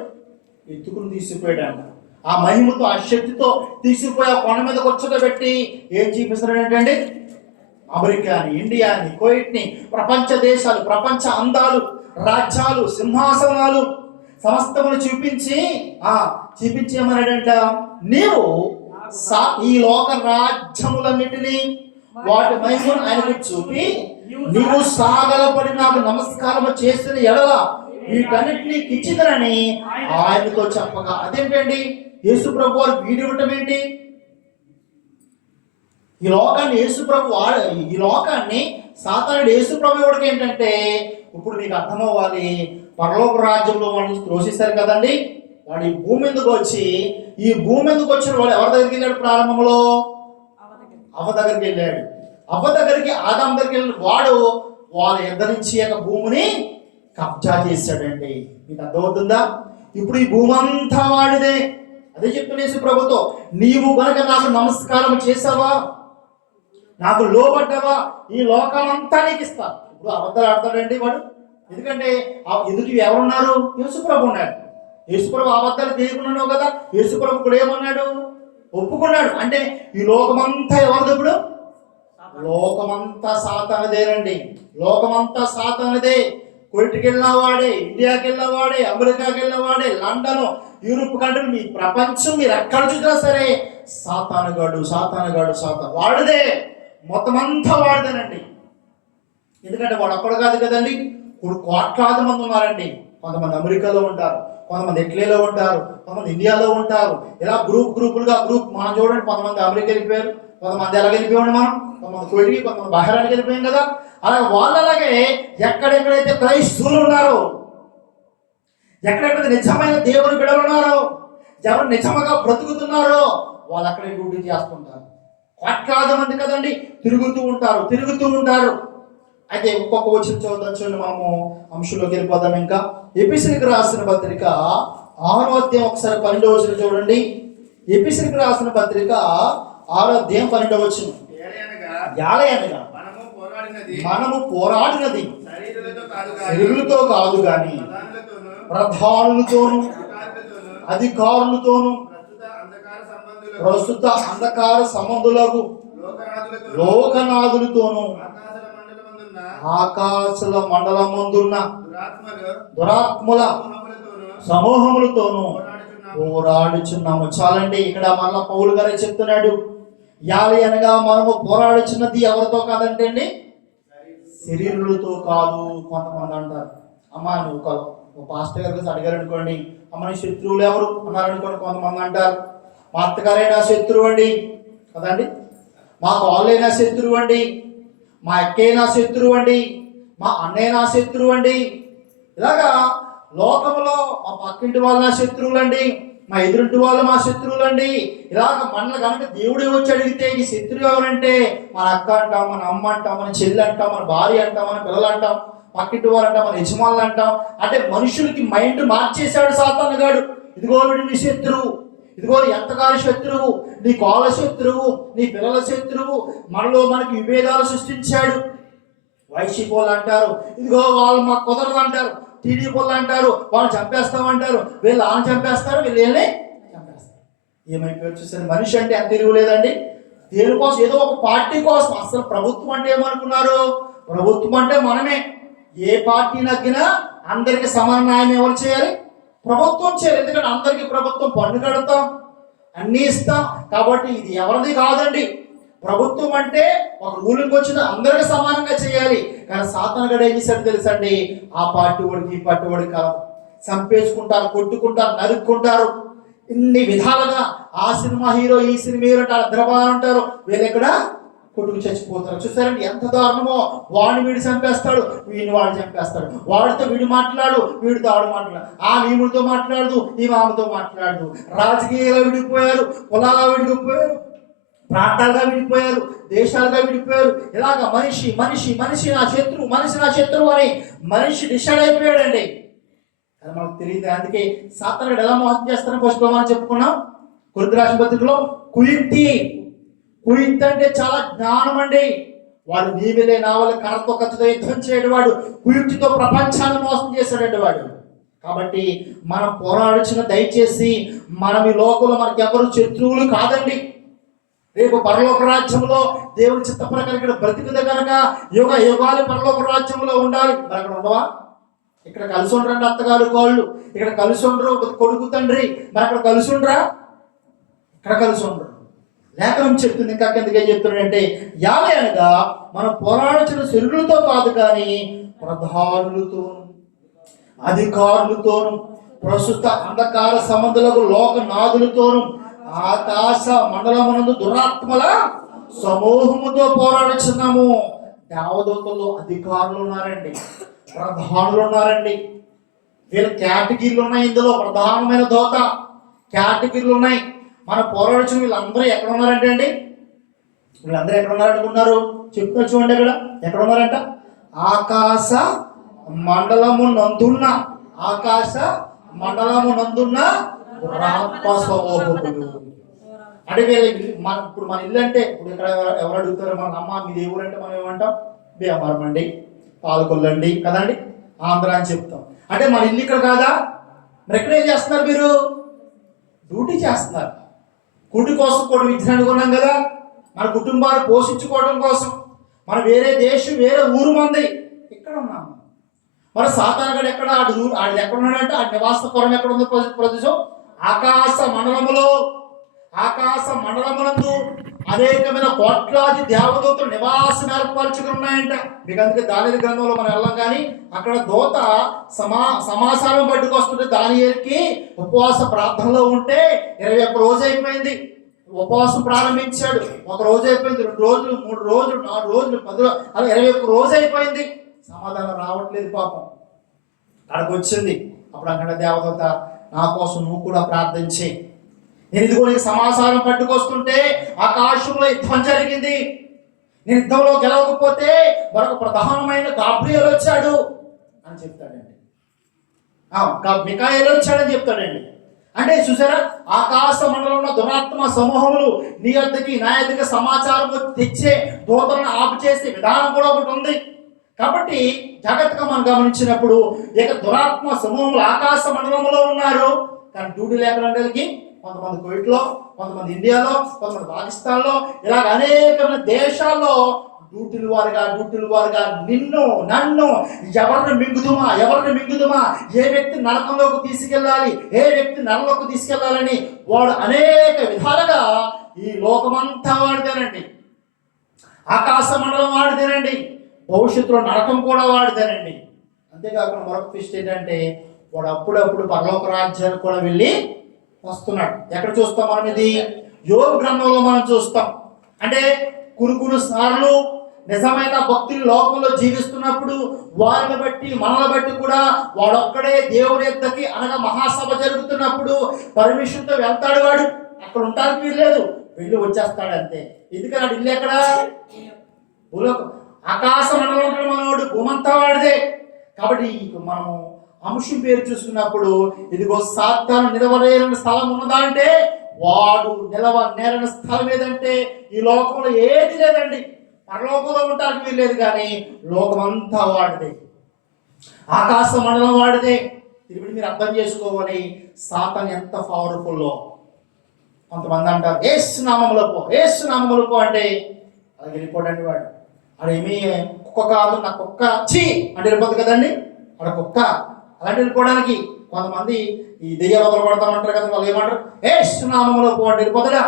ఎత్తుకుని తీసిపోయాడు అంట. ఆ మహిమతో, ఆ శక్తితో తీసుకుపోయి ఆ కొండ మీద కూర్చోబెట్టి ఏం చూపిస్తున్నాడు ఏంటండి? అమెరికాని, ఇండియాని, కువైట్ని, ప్రపంచ దేశాలు, ప్రపంచ అందాలు, రాజ్యాలు, సింహాసనాలు సమస్తమును చూపించి ఏమన్నాడంట? నీవు ఈ లోక రాజ్యములన్నిటినీ వాటి మహిమను ఆయనకు చూపి నీవు సాగలపడి నాకు నమస్కారం చేసిన ఎడల వీటన్నిటినీ ఇచ్చిదనని ఆయనతో చెప్పగా. అదేంటండి? యేసు ప్రభు వారు వీడివ్వటం ఏంటి? ఈ లోకాన్ని యేసు ప్రభు ఈ లోకాన్ని సాతానుడు యేసు ప్రభు ఇవ్వడానికి ఏంటంటే, ఇప్పుడు నీకు అర్థమవ్వాలి, పరలోక రాజ్యంలో వాడిని త్రోసిస్తారు కదండి, వాడు ఈ భూమి ఎందుకు వచ్చి వచ్చిన వాడు ఎవరి దగ్గరికి వెళ్ళాడు? ప్రారంభంలో అవ్వ దగ్గరికి వెళ్ళాడు. అవ్వ దగ్గరికి, ఆదాం దగ్గరికి వెళ్ళిన వాడు వాళ్ళ ఇద్దరి నుంచి భూమిని కబ్జా చేశాడండి. మీకు అర్థమవుతుందా? ఇప్పుడు ఈ భూమి అంతా వాడిదే. అదే చెప్తున్న ప్రభుతో, నీవు కనుక నాకు నమస్కారం చేసావా, నాకు లోబడ్డావా, ఈ లోకమంతా నీకు ఇస్తా. ఇప్పుడు అబద్ధాలు ఆడతాడండి వాడు. ఎందుకంటే ఎదుటి ఎవరున్నారు? యేసుప్రభు ఉన్నాడు. యేసుప్రభు అబద్ధాలు తెలియకున్నాడు కదా. యేసుప్రభు కూడా ఏమన్నాడు? ఒప్పుకున్నాడు. అంటే ఈ లోకమంతా ఎవరిది? ఇప్పుడు లోకమంతా సాతానుదేనండి. లోకమంతా సాతానుదే. కోర్టుకి వెళ్ళిన వాడే, ఇండియాకి వెళ్ళిన వాడే, అమెరికాకి వెళ్ళిన వాడే, లండన్, యూరోప్ కంట్రీ, మీ ప్రపంచం మీరు ఎక్కడ చూసినా సరే సాతానుగాడు వాడిదే. మొత్తం అంతా వాడిదేనండి. ఎందుకంటే వాడు అక్కడ కాదు కదండి, ఇప్పుడు కోట్లాది మంది ఉన్నారండి. కొంతమంది అమెరికాలో ఉంటారు, కొంతమంది ఇటలీలో ఉంటారు, కొంతమంది ఇండియాలో ఉంటారు. ఇలా గ్రూపులుగా మనం చూడండి, కొంతమంది అమెరికా వెళ్ళిపోయారు, కొంతమంది ఎలా వెళ్ళిపోయాడు, మనం కొంతమంది కోటికి, కొంతమంది బహిరానికి వెళ్ళిపోయాం కదా. అలాగే వాళ్ళలాగే ఎక్కడెక్కడైతే క్రైస్తవులు ఉన్నారో, ఎక్కడెక్కడైతే నిజమైన దేవుని బిడ్డలు ఉన్నారో, ఎవరు నిజంగా బ్రతుకుతున్నారో వాళ్ళు అక్కడే డ్యూటీ చేస్తుంటారు. కోట్లాది మంది కదండి తిరుగుతూ ఉంటారు. అయితే ఒక్కొక్క వచనం చదువుతాం చూడండి, మనము అంశంలోకి వెళ్ళిపోదాం. ఇంకా ఎఫెసీయులకు రాసిన పత్రిక 6వ అధ్యాయం ఒకసారి 12వ వచనం చూడండి. ఎఫెసీయులకు రాసిన పత్రిక 6వ అధ్యాయం 12వ వచనం. యాలయనగా మనము పోరాడినది శరీరులతో కాదు గాని ప్రధానులతోను అధికారులతోను ప్రస్తుత అంధకార సంబంధులకు లోకనాథులతోను ఆకాశల మండలమందున్న దురాత్మల సమూహములతోనూ పోరాడుచున్నాము. చాలండి. ఇక్కడ మళ్ళా పౌలు గారే చెప్తున్నాడు, యాలి అనగా మనము పోరాడుచున్నది ఎవరితో కాదంటే అండి, శరీరులతో కాదు. కొంతమంది అంటారు, అమ్మ నువ్వు పాస్టర్ గారి గురించి అడిగారు అనుకోండి, అమ్మ నీ శత్రువులు ఎవరు అన్నారనుకోండి. కొంతమంది అంటారు, మా అత్తగారే నా శత్రువు అండి కదండి, మా వాళ్ళే నా శత్రువు అండి, మా అక్కే నా శత్రువు అండి, మా అన్నయ్య నా శత్రువు అండి. ఇలాగా లోకంలో మా పక్కింటి వాళ్ళు నా శత్రువులండి, మా ఎదురింటి వాళ్ళు మా శత్రువులండి. ఇలాగ మనల్ని కనుక దేవుడే వచ్చి అడిగితే ఈ శత్రువు ఎవరంటే మన అక్క అంటాం, మన అమ్మ అంటాం, మన చెల్లి అంటాం, మన భార్య అంటాం, మన పిల్లలు అంటాం, పక్కింటి వాళ్ళు అంటాం, మన యజమానులు అంటాం. అంటే మనుషులకి మైండ్ మార్చేశాడు సాతాను గాడు. ఇదిగో వీడు నీ శత్రువు, ఇదిగో ఎంతకాల శత్రువు, నీ కోళ్ళ శత్రువు, నీ పిల్లల శత్రువు. మనలో మనకి విభేదాలు సృష్టించాడు. వైసీపీ వాళ్ళు అంటారు, ఇదిగో వాళ్ళు మాకు కుదరదు అంటారు. టీడీపీ వాళ్ళు అంటారు, వాళ్ళు చంపేస్తామంటారు. వీళ్ళు వాళ్ళని చంపేస్తారు, వీళ్ళు వీళ్ళని చంపేస్తారు. ఏమైపోయారు చూసారు? మనిషి అంటే ఎంత తెలివి లేదండి. దేనికోసం? ఏదో ఒక పార్టీ కోసం. అసలు ప్రభుత్వం అంటే ఏమనుకున్నారు? ప్రభుత్వం అంటే మనమే. ఏ పార్టీ నగ్గినా అందరికి సమాన న్యాయం ఎవరు చేయాలి? ప్రభుత్వం చేయాలి. ఎందుకంటే అందరికీ ప్రభుత్వం పన్ను కడతాం, అన్నీ ఇస్తాం. కాబట్టి ఇది ఎవరిది కాదండి. ప్రభుత్వం అంటే ఒక రూలింగ్ వచ్చిన అందరికీ సమానంగా చేయాలి. కానీ సాతాను గడ ఏం చేశాడు తెలుసండి? ఆ పార్టీ వాడికి ఈ పార్టీ వాడికి కాదు, చంపేసుకుంటారు, కొట్టుకుంటారు, నరుక్కుంటారు. ఇన్ని విధాలుగా ఆ సినిమా హీరో ఈ సినిమా హీరో అంటే అద్రబాలు అంటారు, వీళ్ళు ఎక్కడ కొట్టుకు చచ్చిపోతారు. చూసారండి ఎంత దారుణమో? వాడిని వీడు చంపేస్తాడు, వీడిని వాడు చంపేస్తాడు. వాడితో వీడు మాట్లాడు, వీడితో ఆడు మాట్లాడు. ఆ వీముడితో మాట్లాడదు, ఈ మామతో మాట్లాడదు. రాజకీయాలుగా విడిపోయారు, కులాలుగా విడిపోయారు, ప్రాంతాలుగా విడిపోయారు, దేశాలుగా విడిపోయారు. ఇలాగ మనిషి మనిషి మనిషి నా శత్రువు, మనిషి నా శత్రువు అని మనిషి డిసైడ్ అయిపోయాడండి. అది మనకు తెలియదు. అందుకే సాతానుడు ఎలా మోసం చేస్తారని ఫస్ట్ మనం చెప్పుకున్నాం. కొరింథీ రాసిన పత్రికలో కుయింత్ అంటే చాలా జ్ఞానం అండి. వాడు నీవిలే నావల కర్రతో కత్తితో యుద్ధం చేయడవాడు. కుయుక్తితో ప్రపంచాన్ని మోసం చేశాడండి వాడు. కాబట్టి మనం పోరాడుచిన దయచేసి మనం ఈ లోకంలో మనకి ఎవరు శత్రువులు కాదండి. రేపు పరలోక రాజ్యంలో దేవుని చిత్త ప్రకారం ఇక్కడ బ్రతికితే కనుక యుగ యుగాలు పరలోక రాజ్యంలో ఉండాలి. మరి అక్కడ ఉండవా? ఇక్కడ కలిసి ఉండరండి అత్తగారు కోళ్ళు, ఇక్కడ కలిసి ఉండరు కొడుకు తండ్రి. మరి అక్కడ కలిసి ఉండరా? ఇక్కడ కలిసి ఉండరు. లేఖనం చెప్తుంది. ఇంకా కిందకే చెప్తున్నాడంటే యావే అనగా మనం పోరాడుచిన శరీరులతో కాదు కానీ ప్రధానులతోను అధికారులతోను ప్రస్తుత అంధకార సంబంధులకు లోకనాథులతోను ఆకాశ మండలమునందు దురాత్మల సమూహముతో పోరాడుచున్నాము. దేవదూతల్లో అధికారులు ఉన్నారండి, ప్రధానులు ఉన్నారండి. వీళ్ళ కేటగిరీలు ఉన్నాయి. ఇందులో ప్రధానమైన దోత కేటగిరీలు ఉన్నాయి. మన పోరాడుచిన వీళ్ళందరూ ఎక్కడ ఉన్నారంటే అండి, వీళ్ళందరూ ఎక్కడ ఉన్నారనుకున్నారు? చెప్తున్నా చూడండి. ఎక్కడ ఉన్నారంట? ఆకాశ మండలము నందున్న, ఆకాశ మండలము నందున్న సమూహములు. అంటే వీళ్ళ ఇప్పుడు మన ఇల్లు అంటే ఇప్పుడు ఇక్కడ ఎవరు అడుగుతారో మన అమ్మ మీ దేవుడు అంటే మనం ఏమంటాం? భీమవరం అండి, పాలకొల్లండి కదండి, ఆంధ్ర అని చెప్తాం. అంటే మన ఇల్లు ఇక్కడ కాదా? మరి ఎక్కడ ఏం చేస్తున్నారు? మీరు డ్యూటీ చేస్తున్నారు. కుటుంబ కోసం కూడా విద్యను కొన్నాం కదా, మన కుటుంబాన్ని పోషించుకోవడం కోసం. మనం వేరే దేశం వేరే ఊరు మంది ఇక్కడ ఉన్నాము. మరి సాతానుడు ఎక్కడ? ఆడు ఎక్కడ ఉన్నాడంటే ఆ నివాసపురం ఎక్కడ ఉందో ప్రదేశం ఆకాశ మండలములో. ఆకాశ మండలములందు అనేకమైన కోట్లాది దేవదూతలు నివాసం ఏర్పరచుకుని ఉన్నాయంట. మీకు అందుకే దానియేలు గ్రంథంలో మనం వెళ్ళాం. కానీ అక్కడ దూత సమాచారం పట్టుకొస్తుంటే దానియేలుకి ఉపవాస ప్రార్థనలో ఉంటే 21 రోజు అయిపోయింది. ఉపవాసం ప్రారంభించాడు. 1 రోజు అయిపోయింది, 2 రోజులు, 3 రోజులు, 4 రోజులు, 10 రోజులు, అలా 21 రోజు అయిపోయింది. సమాధానం రావట్లేదు పాపం. అక్కడికి వచ్చింది. అప్పుడు అక్కడ దేవదూత నా కోసం నువ్వు కూడా ప్రార్థన చేయి. నేను ఇదిగో నీకు సమాచారం పట్టుకొస్తుంటే ఆకాశంలో యుద్ధం జరిగింది. నేను యుద్ధంలో గెలవకపోతే మరొక ప్రధానమైన గాబ్రియల్ వచ్చాడు అని చెప్తాడండి. మికాయేలు వచ్చాడని చెప్తాడండి. అంటే చూసారా, ఆకాశ మండలంలో దురాత్మ సమూహములు నీ యొద్దకి నా యొద్దకి సమాచారం తెచ్చే దూతలను ఆపు చేసే విధానం కూడా ఒకటి ఉంది. కాబట్టి జాగ్రత్తగా మనం గమనించినప్పుడు ఇక దురాత్మ సమూహములు ఆకాశ మండలంలో ఉన్నారు. కానీ డ్యూటీ లేకపోవడానికి కొంతమంది కువైట్లో, కొంతమంది ఇండియాలో, కొంతమంది పాకిస్తాన్లో, ఇలాగ అనేకమైన దేశాల్లో డ్యూటీలు వారుగా నిన్ను నన్ను ఎవరిని మింగుదుమా, ఏ వ్యక్తి నరకంలోకి తీసుకెళ్ళాలి, ఏ వ్యక్తి నరకంలోకి తీసుకెళ్లాలని వాడు అనేక విధాలుగా ఈ లోకమంతా వాడితేనండి, ఆకాశ మండలం వాడితేనండి, భవిష్యత్తులో నరకం కూడా వాడితేనండి. అంతేకాకుండా మరొక ట్విస్ట్ ఏంటంటే వాడు అప్పుడప్పుడు పరలోక రాజ్యానికి కూడా వెళ్ళి వస్తున్నాడు. ఎక్కడ చూస్తాం మనం? ఇది యోబు గ్రంథంలో మనం చూస్తాం. అంటే కొన్ని సార్లు నిజమైన భక్తులు లోకంలో జీవిస్తున్నప్పుడు వారిని బట్టి మనల్ని బట్టి కూడా వాడొక్కడే దేవుని యొద్దకి అనగా మహాసభ జరుగుతున్నప్పుడు పర్మిషన్తో వెళ్తాడు. వాడు అక్కడ ఉండడానికి వీల్లేదు, వెళ్ళి వచ్చేస్తాడు అంతే. ఎందుకని వాడు ఇల్లు ఎక్కడ? భూలోకం. ఆకాశ మండలం ఉంటాడు మనోడు, భూమంతా వాడిదే. కాబట్టి మనము అంశం పేరు చూసుకున్నప్పుడు ఇదిగో సాతాను నిలవలేని స్థలం ఉన్నదా అంటే వాడు నిలవనేరని స్థలం ఏదంటే ఈ లోకంలో ఏది లేదండి. పరలోకంలో ఉండడానికి వీల్లేదు, కానీ లోకమంతా వాడిదే, ఆకాశ మండలం వాడిదే. తిరిగి మీరు అర్థం చేసుకోవాలి సాతాను ఎంత పవర్ఫుల్లో. కొంతమంది అంటారు యేసు నామములో పో, యేసు నామములో పో అంటే అది వెళ్ళిపోడండి. వాడు అదేమీ కుక్క కాదు, నా కుక్క చీ అంటే వెళ్ళిపోతుంది కదండి, అక్కడ కుక్క. అలాంటి వెళ్ళిపోవడానికి కొంతమంది ఈ దెయ్యాలు వదలబడతామంటారు కదా, వాళ్ళు ఏమంటారు యేసు నామములో పో అంటే వెళ్ళిపోతాడా?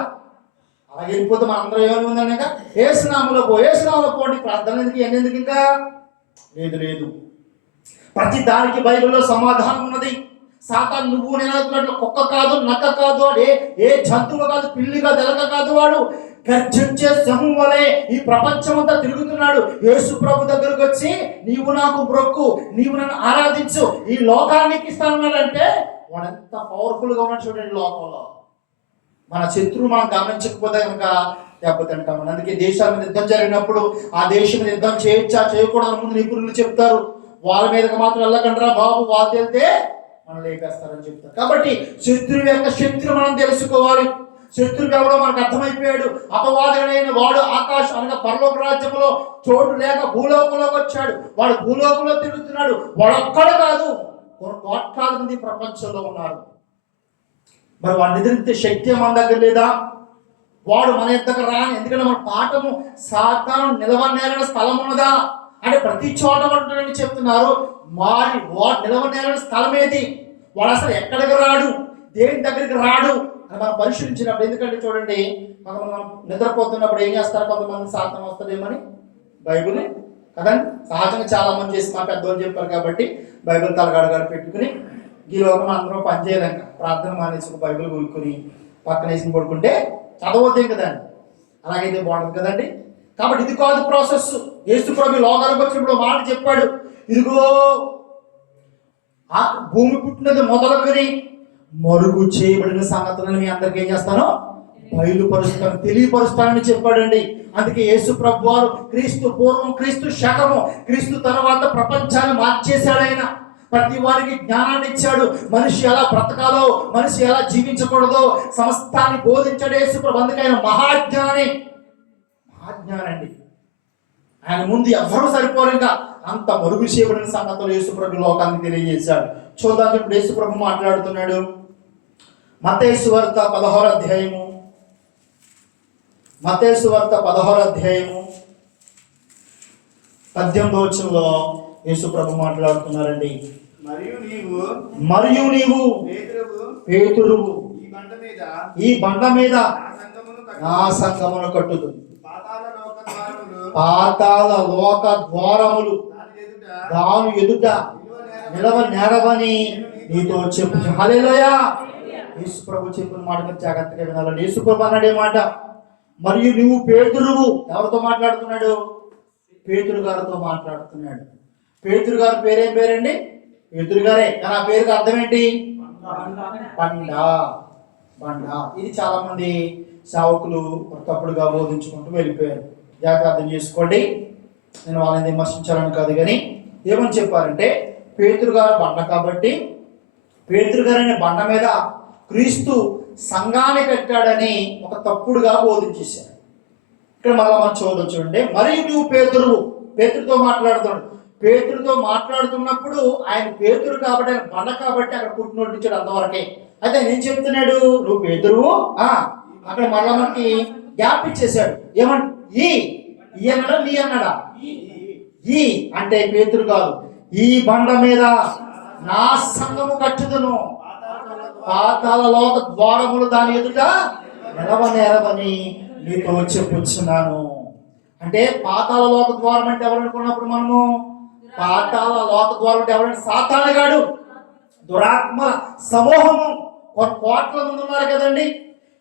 అలాగే వెళ్ళిపోతే మన అందరూ ఏమని ఉందని ఇంకా యేసు నామములో పో, యేసు నామములో పో అంటే ప్రార్థన ఎందుకు, ఎందుకు ఇంకా లేదు. ప్రతి దానికి బైబిల్లో సమాధానం ఉన్నది. సాతాను నువ్వు నేను అనుకున్నట్లు కుక్క కాదు, నక్క కాదు, వాడు ఏ జంతువు కాదు, పిల్లి కాదు, ఎలక కాదు. వాడు గర్జించే సింహం వలె ఈ ప్రపంచమంతా తిరుగుతున్నాడు. యేసు ప్రభు దగ్గరకు వచ్చి నీవు నాకు బ్రొక్కు, నీవు నన్ను ఆరాధించు, ఈ లోకానికి ఇస్తానన్నాడంటే వాడు ఎంత పవర్ఫుల్ గా ఉన్నాడు చూడండి. లోకంలో మన శత్రువు మనం గమనించకపోతే కనుక దెబ్బతింటాం. అందుకే దేశాల మీద యుద్ధం జరిగినప్పుడు ఆ దేశం మీద యుద్ధం చేయొచ్చా చేయకూడదు ముందు నిపుణులు చెప్తారు. వాళ్ళ మీదకి మాత్రం వెళ్ళకంటారా బాబు, వాళ్ళు వెళ్తే మనం లేపేస్తారని చెప్తారు. కాబట్టి శత్రువు యొక్క శక్తిని మనం తెలుసుకోవాలి. శత్రువు ఎవడో మనకు అర్థమైపోయాడు. అపవాదుడైన వాడు ఆకాశం అనగా పరలోక రాజ్యంలో చోటు లేక భూలోకంలోకి వచ్చాడు. వాడు భూలోకంలో తిరుగుతున్నాడు. వాడు ఒక్కడ కాదు, కొన్ని కోట్లాది మంది ప్రపంచంలో ఉన్నారు. మరి వాడిని ఎదిరించే శక్తి మన దగ్గర లేదా? వాడు మన ఎద్దకు రాని, ఎందుకంటే మన పాఠము సాతాను నిలవనేరని స్థలం ఉన్నదా అంటే ప్రతి చోట ఉంటాడని చెప్తున్నారు. వాడు నిలవనేరని స్థలం ఏది? వాడు అసలు ఎక్కడికి రాడు, దేని దగ్గరికి రాడు అని మనం పరిశీలించినప్పుడు. ఎందుకంటే చూడండి, మనం నిద్రపోతున్నప్పుడు ఏం చేస్తారు, కొంతమంది సాతాను వస్తుందేమని బైబిల్ కదండి సహజంగా చాలా మంది చేసి మా పెద్దవాళ్ళు చెప్పారు కాబట్టి బైబిల్ తలగడగడ పెట్టుకుని ఈ లోకం అందరూ పనిచేయలేక ప్రార్థన మానేసి బైబిల్ కొనుక్కుని పక్కన వేసి పడుకుంటే చదవద్దేం కదండి. అలాగైతే బాగుంటుంది కదండి. కాబట్టి ఇది కాదు ప్రాసెస్. యేసు ప్రభు లోకాలకు వచ్చినప్పుడు మాట చెప్పాడు, ఇదిగో ఆ భూమి పుట్టినది మొదలుకొని మరుగు చేయబడిన సంగతులను మీ అందరికీ ఏం చేస్తాను, బయలుపరుస్తాను, తెలియపరుస్తానని చెప్పాడండి. అందుకే యేసు ప్రభు వారు క్రీస్తు పూర్వం, క్రీస్తు శకము, క్రీస్తు తర్వాత ప్రపంచాన్ని మార్చేశాడు. ఆయన ప్రతి వారికి జ్ఞానాన్ని ఇచ్చాడు. మనిషి ఎలా బ్రతకాలో, మనిషి ఎలా జీవించకూడదో సమస్తాన్ని బోధించాడు యేసు ప్రభు. అందుకే ఆయన మహాజ్ఞానండి. ఆయన ముందు ఎవరు సరిపోరు, ఇంకా అంత మరుగు చేయబడిన సంగతులు యేసు ప్రభు లోకానికి తెలియజేశాడు. చూద్దాం ఇప్పుడు యేసు ప్రభు మాట్లాడుతున్నాడు. మత్తయి సువార్త 16వ అధ్యాయము, మత్తయి సువార్త 16వ అధ్యాయము 18వ వచనంలో యేసు ప్రభు మాట్లాడుతున్నారండి. మరియు నీవు పేతురువు, ఈ బండ మీద నా సంఘమును కట్టుదు, పాతాళ లోక ద్వారములు దాని ఎదుట నిలవ నేరవని నీతో చెప్పు. హల్లెలూయా. యేసు ప్రభు చెప్పిన మాట మీరు జాగ్రత్తగా వినాలండి. యేసు ప్రభు అన్నాడు ఏ మాట, మరియు నువ్వు పేతురువు. ఎవరితో మాట్లాడుతున్నాడు? పేతురు గారితో మాట్లాడుతున్నాడు. పేతురు గారి పేరేం పేరండి? పేతురు గారే, కానీ ఆ పేరుకి అర్థం ఏంటి? బండ. ఇది చాలా మంది సేవకులు తప్పుడుగా బోధించుకుంటూ వెళ్ళిపోయారు. జాగ్రత్త అర్థం చేసుకోండి. నేను వాళ్ళని విమర్శించాలని కాదు, కానీ ఏమని చెప్పారంటే పేతురు గారు బండ కాబట్టి పేతురు గారు అనే బండ మీద క్రీస్తు సంఘాన్ని కట్టాడని ఒక తప్పుడుగా బోధించేశారు. ఇక్కడ మళ్ళీ మనం చూడండి. మరియు నువ్వు పేతురువు, పేతురుతో మాట్లాడుతున్నాడు. పేతురుతో మాట్లాడుతున్నప్పుడు ఆయన పేతురు కాబట్టి, ఆయన బండ కాబట్టి అక్కడ పుట్టినోటించాడు అంతవరకే. అయితే నేను చెప్తున్నాడు నువ్వు పేతురువు, అక్కడ మళ్ళా మనకి గ్యాప్ ఇచ్చేశాడు. ఏమంట ఈ అన్నాడా నీ అన్నాడా? ఈ అంటే పేతురు కాదు. ఈ బండ మీద నా సంఘము కట్టుదును, పాతాళ లోక ద్వారములు దాని ఎదుట నిలవనేరవని నీతో చెప్పుచున్నాను. అంటే పాతాళ లోక ద్వారం అంటే ఎవరనుకున్నప్పుడు మనము పాతాళ లోక ద్వారం అంటే ఎవరంటే సాతానుగాడు, దురాత్మల సమూహము. కొన్ని కోట్ల మంది ఉన్నారు కదండి.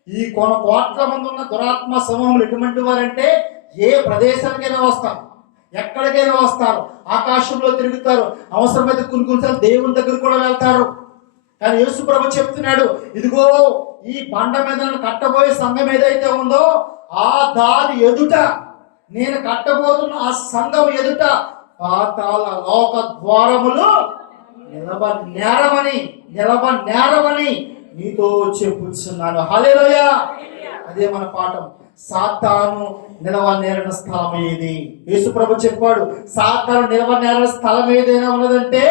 ఈ కొన్ని కోట్ల మంది ఉన్న దురాత్మ సమూహములు ఎటువంటి వారంటే ఏ ప్రదేశానికైనా వస్తారు, ఎక్కడికైనా వస్తారు, ఆకాశంలో తిరుగుతారు, అవసరమైతే కొన్నిసార్లు దేవుని దగ్గర కూడా వెళ్తారు. కానీ యేసు ప్రభు చెప్తున్నాడు, ఇదిగో ఈ బండ మీద కట్టబోయే సంఘం ఏదైతే ఉందో ఆ దాని ఎదుట, నేను కట్టబోతున్న ఆ సంఘం ఎదుట పాతాళ లోక ద్వారములు నిలవనేరమని నీతో చెప్పుచున్నాను. హల్లెలూయా. అదే మన పాఠం. సాతాను నిలవనేరని స్థలం ఏది? యేసు ప్రభు చెప్పాడు, సాతాను నిలవనేరని స్థలం ఏదైనా ఉన్నదంటే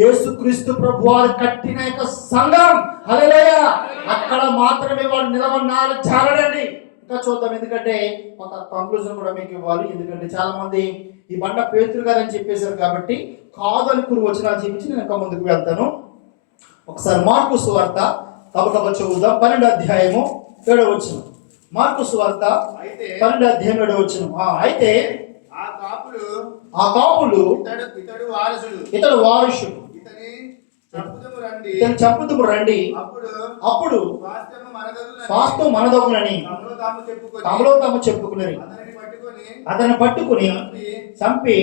యేసుక్రీస్తు ప్రభు వారు కట్టిన యొక్క సంఘం. హల్లెలూయా. అక్కడ మాత్రమే వాడు నిలవనాలు చాలడండి. ఇంకా చూద్దాం, ఎందుకంటే ఒక కంక్లూజన్ కూడా మీకు ఇవ్వాలి. ఎందుకంటే చాలా మంది ఈ బండ పేతురు గారు అని చెప్పేశారు కాబట్టి కాదు అని కొన్ని వచనాలు చూపించి నేను ఇంకా ముందుకు వెళ్తాను. ఒకసారి మార్కు సువార్త తప్పక చదువుదాం. 12వ అధ్యాయము 7వ వచనం. మార్కు సువార్త 12వ అధ్యాయం 7వ వచనం. అయితే ఆ కాపులు ఇతడు వారసుడు, ఇతను చంపుదుము రండి, అప్పుడు స్వాస్థ్యం మనదగునని తమలో తాము చెప్పుకుని అతన్ని పట్టుకుని చంపి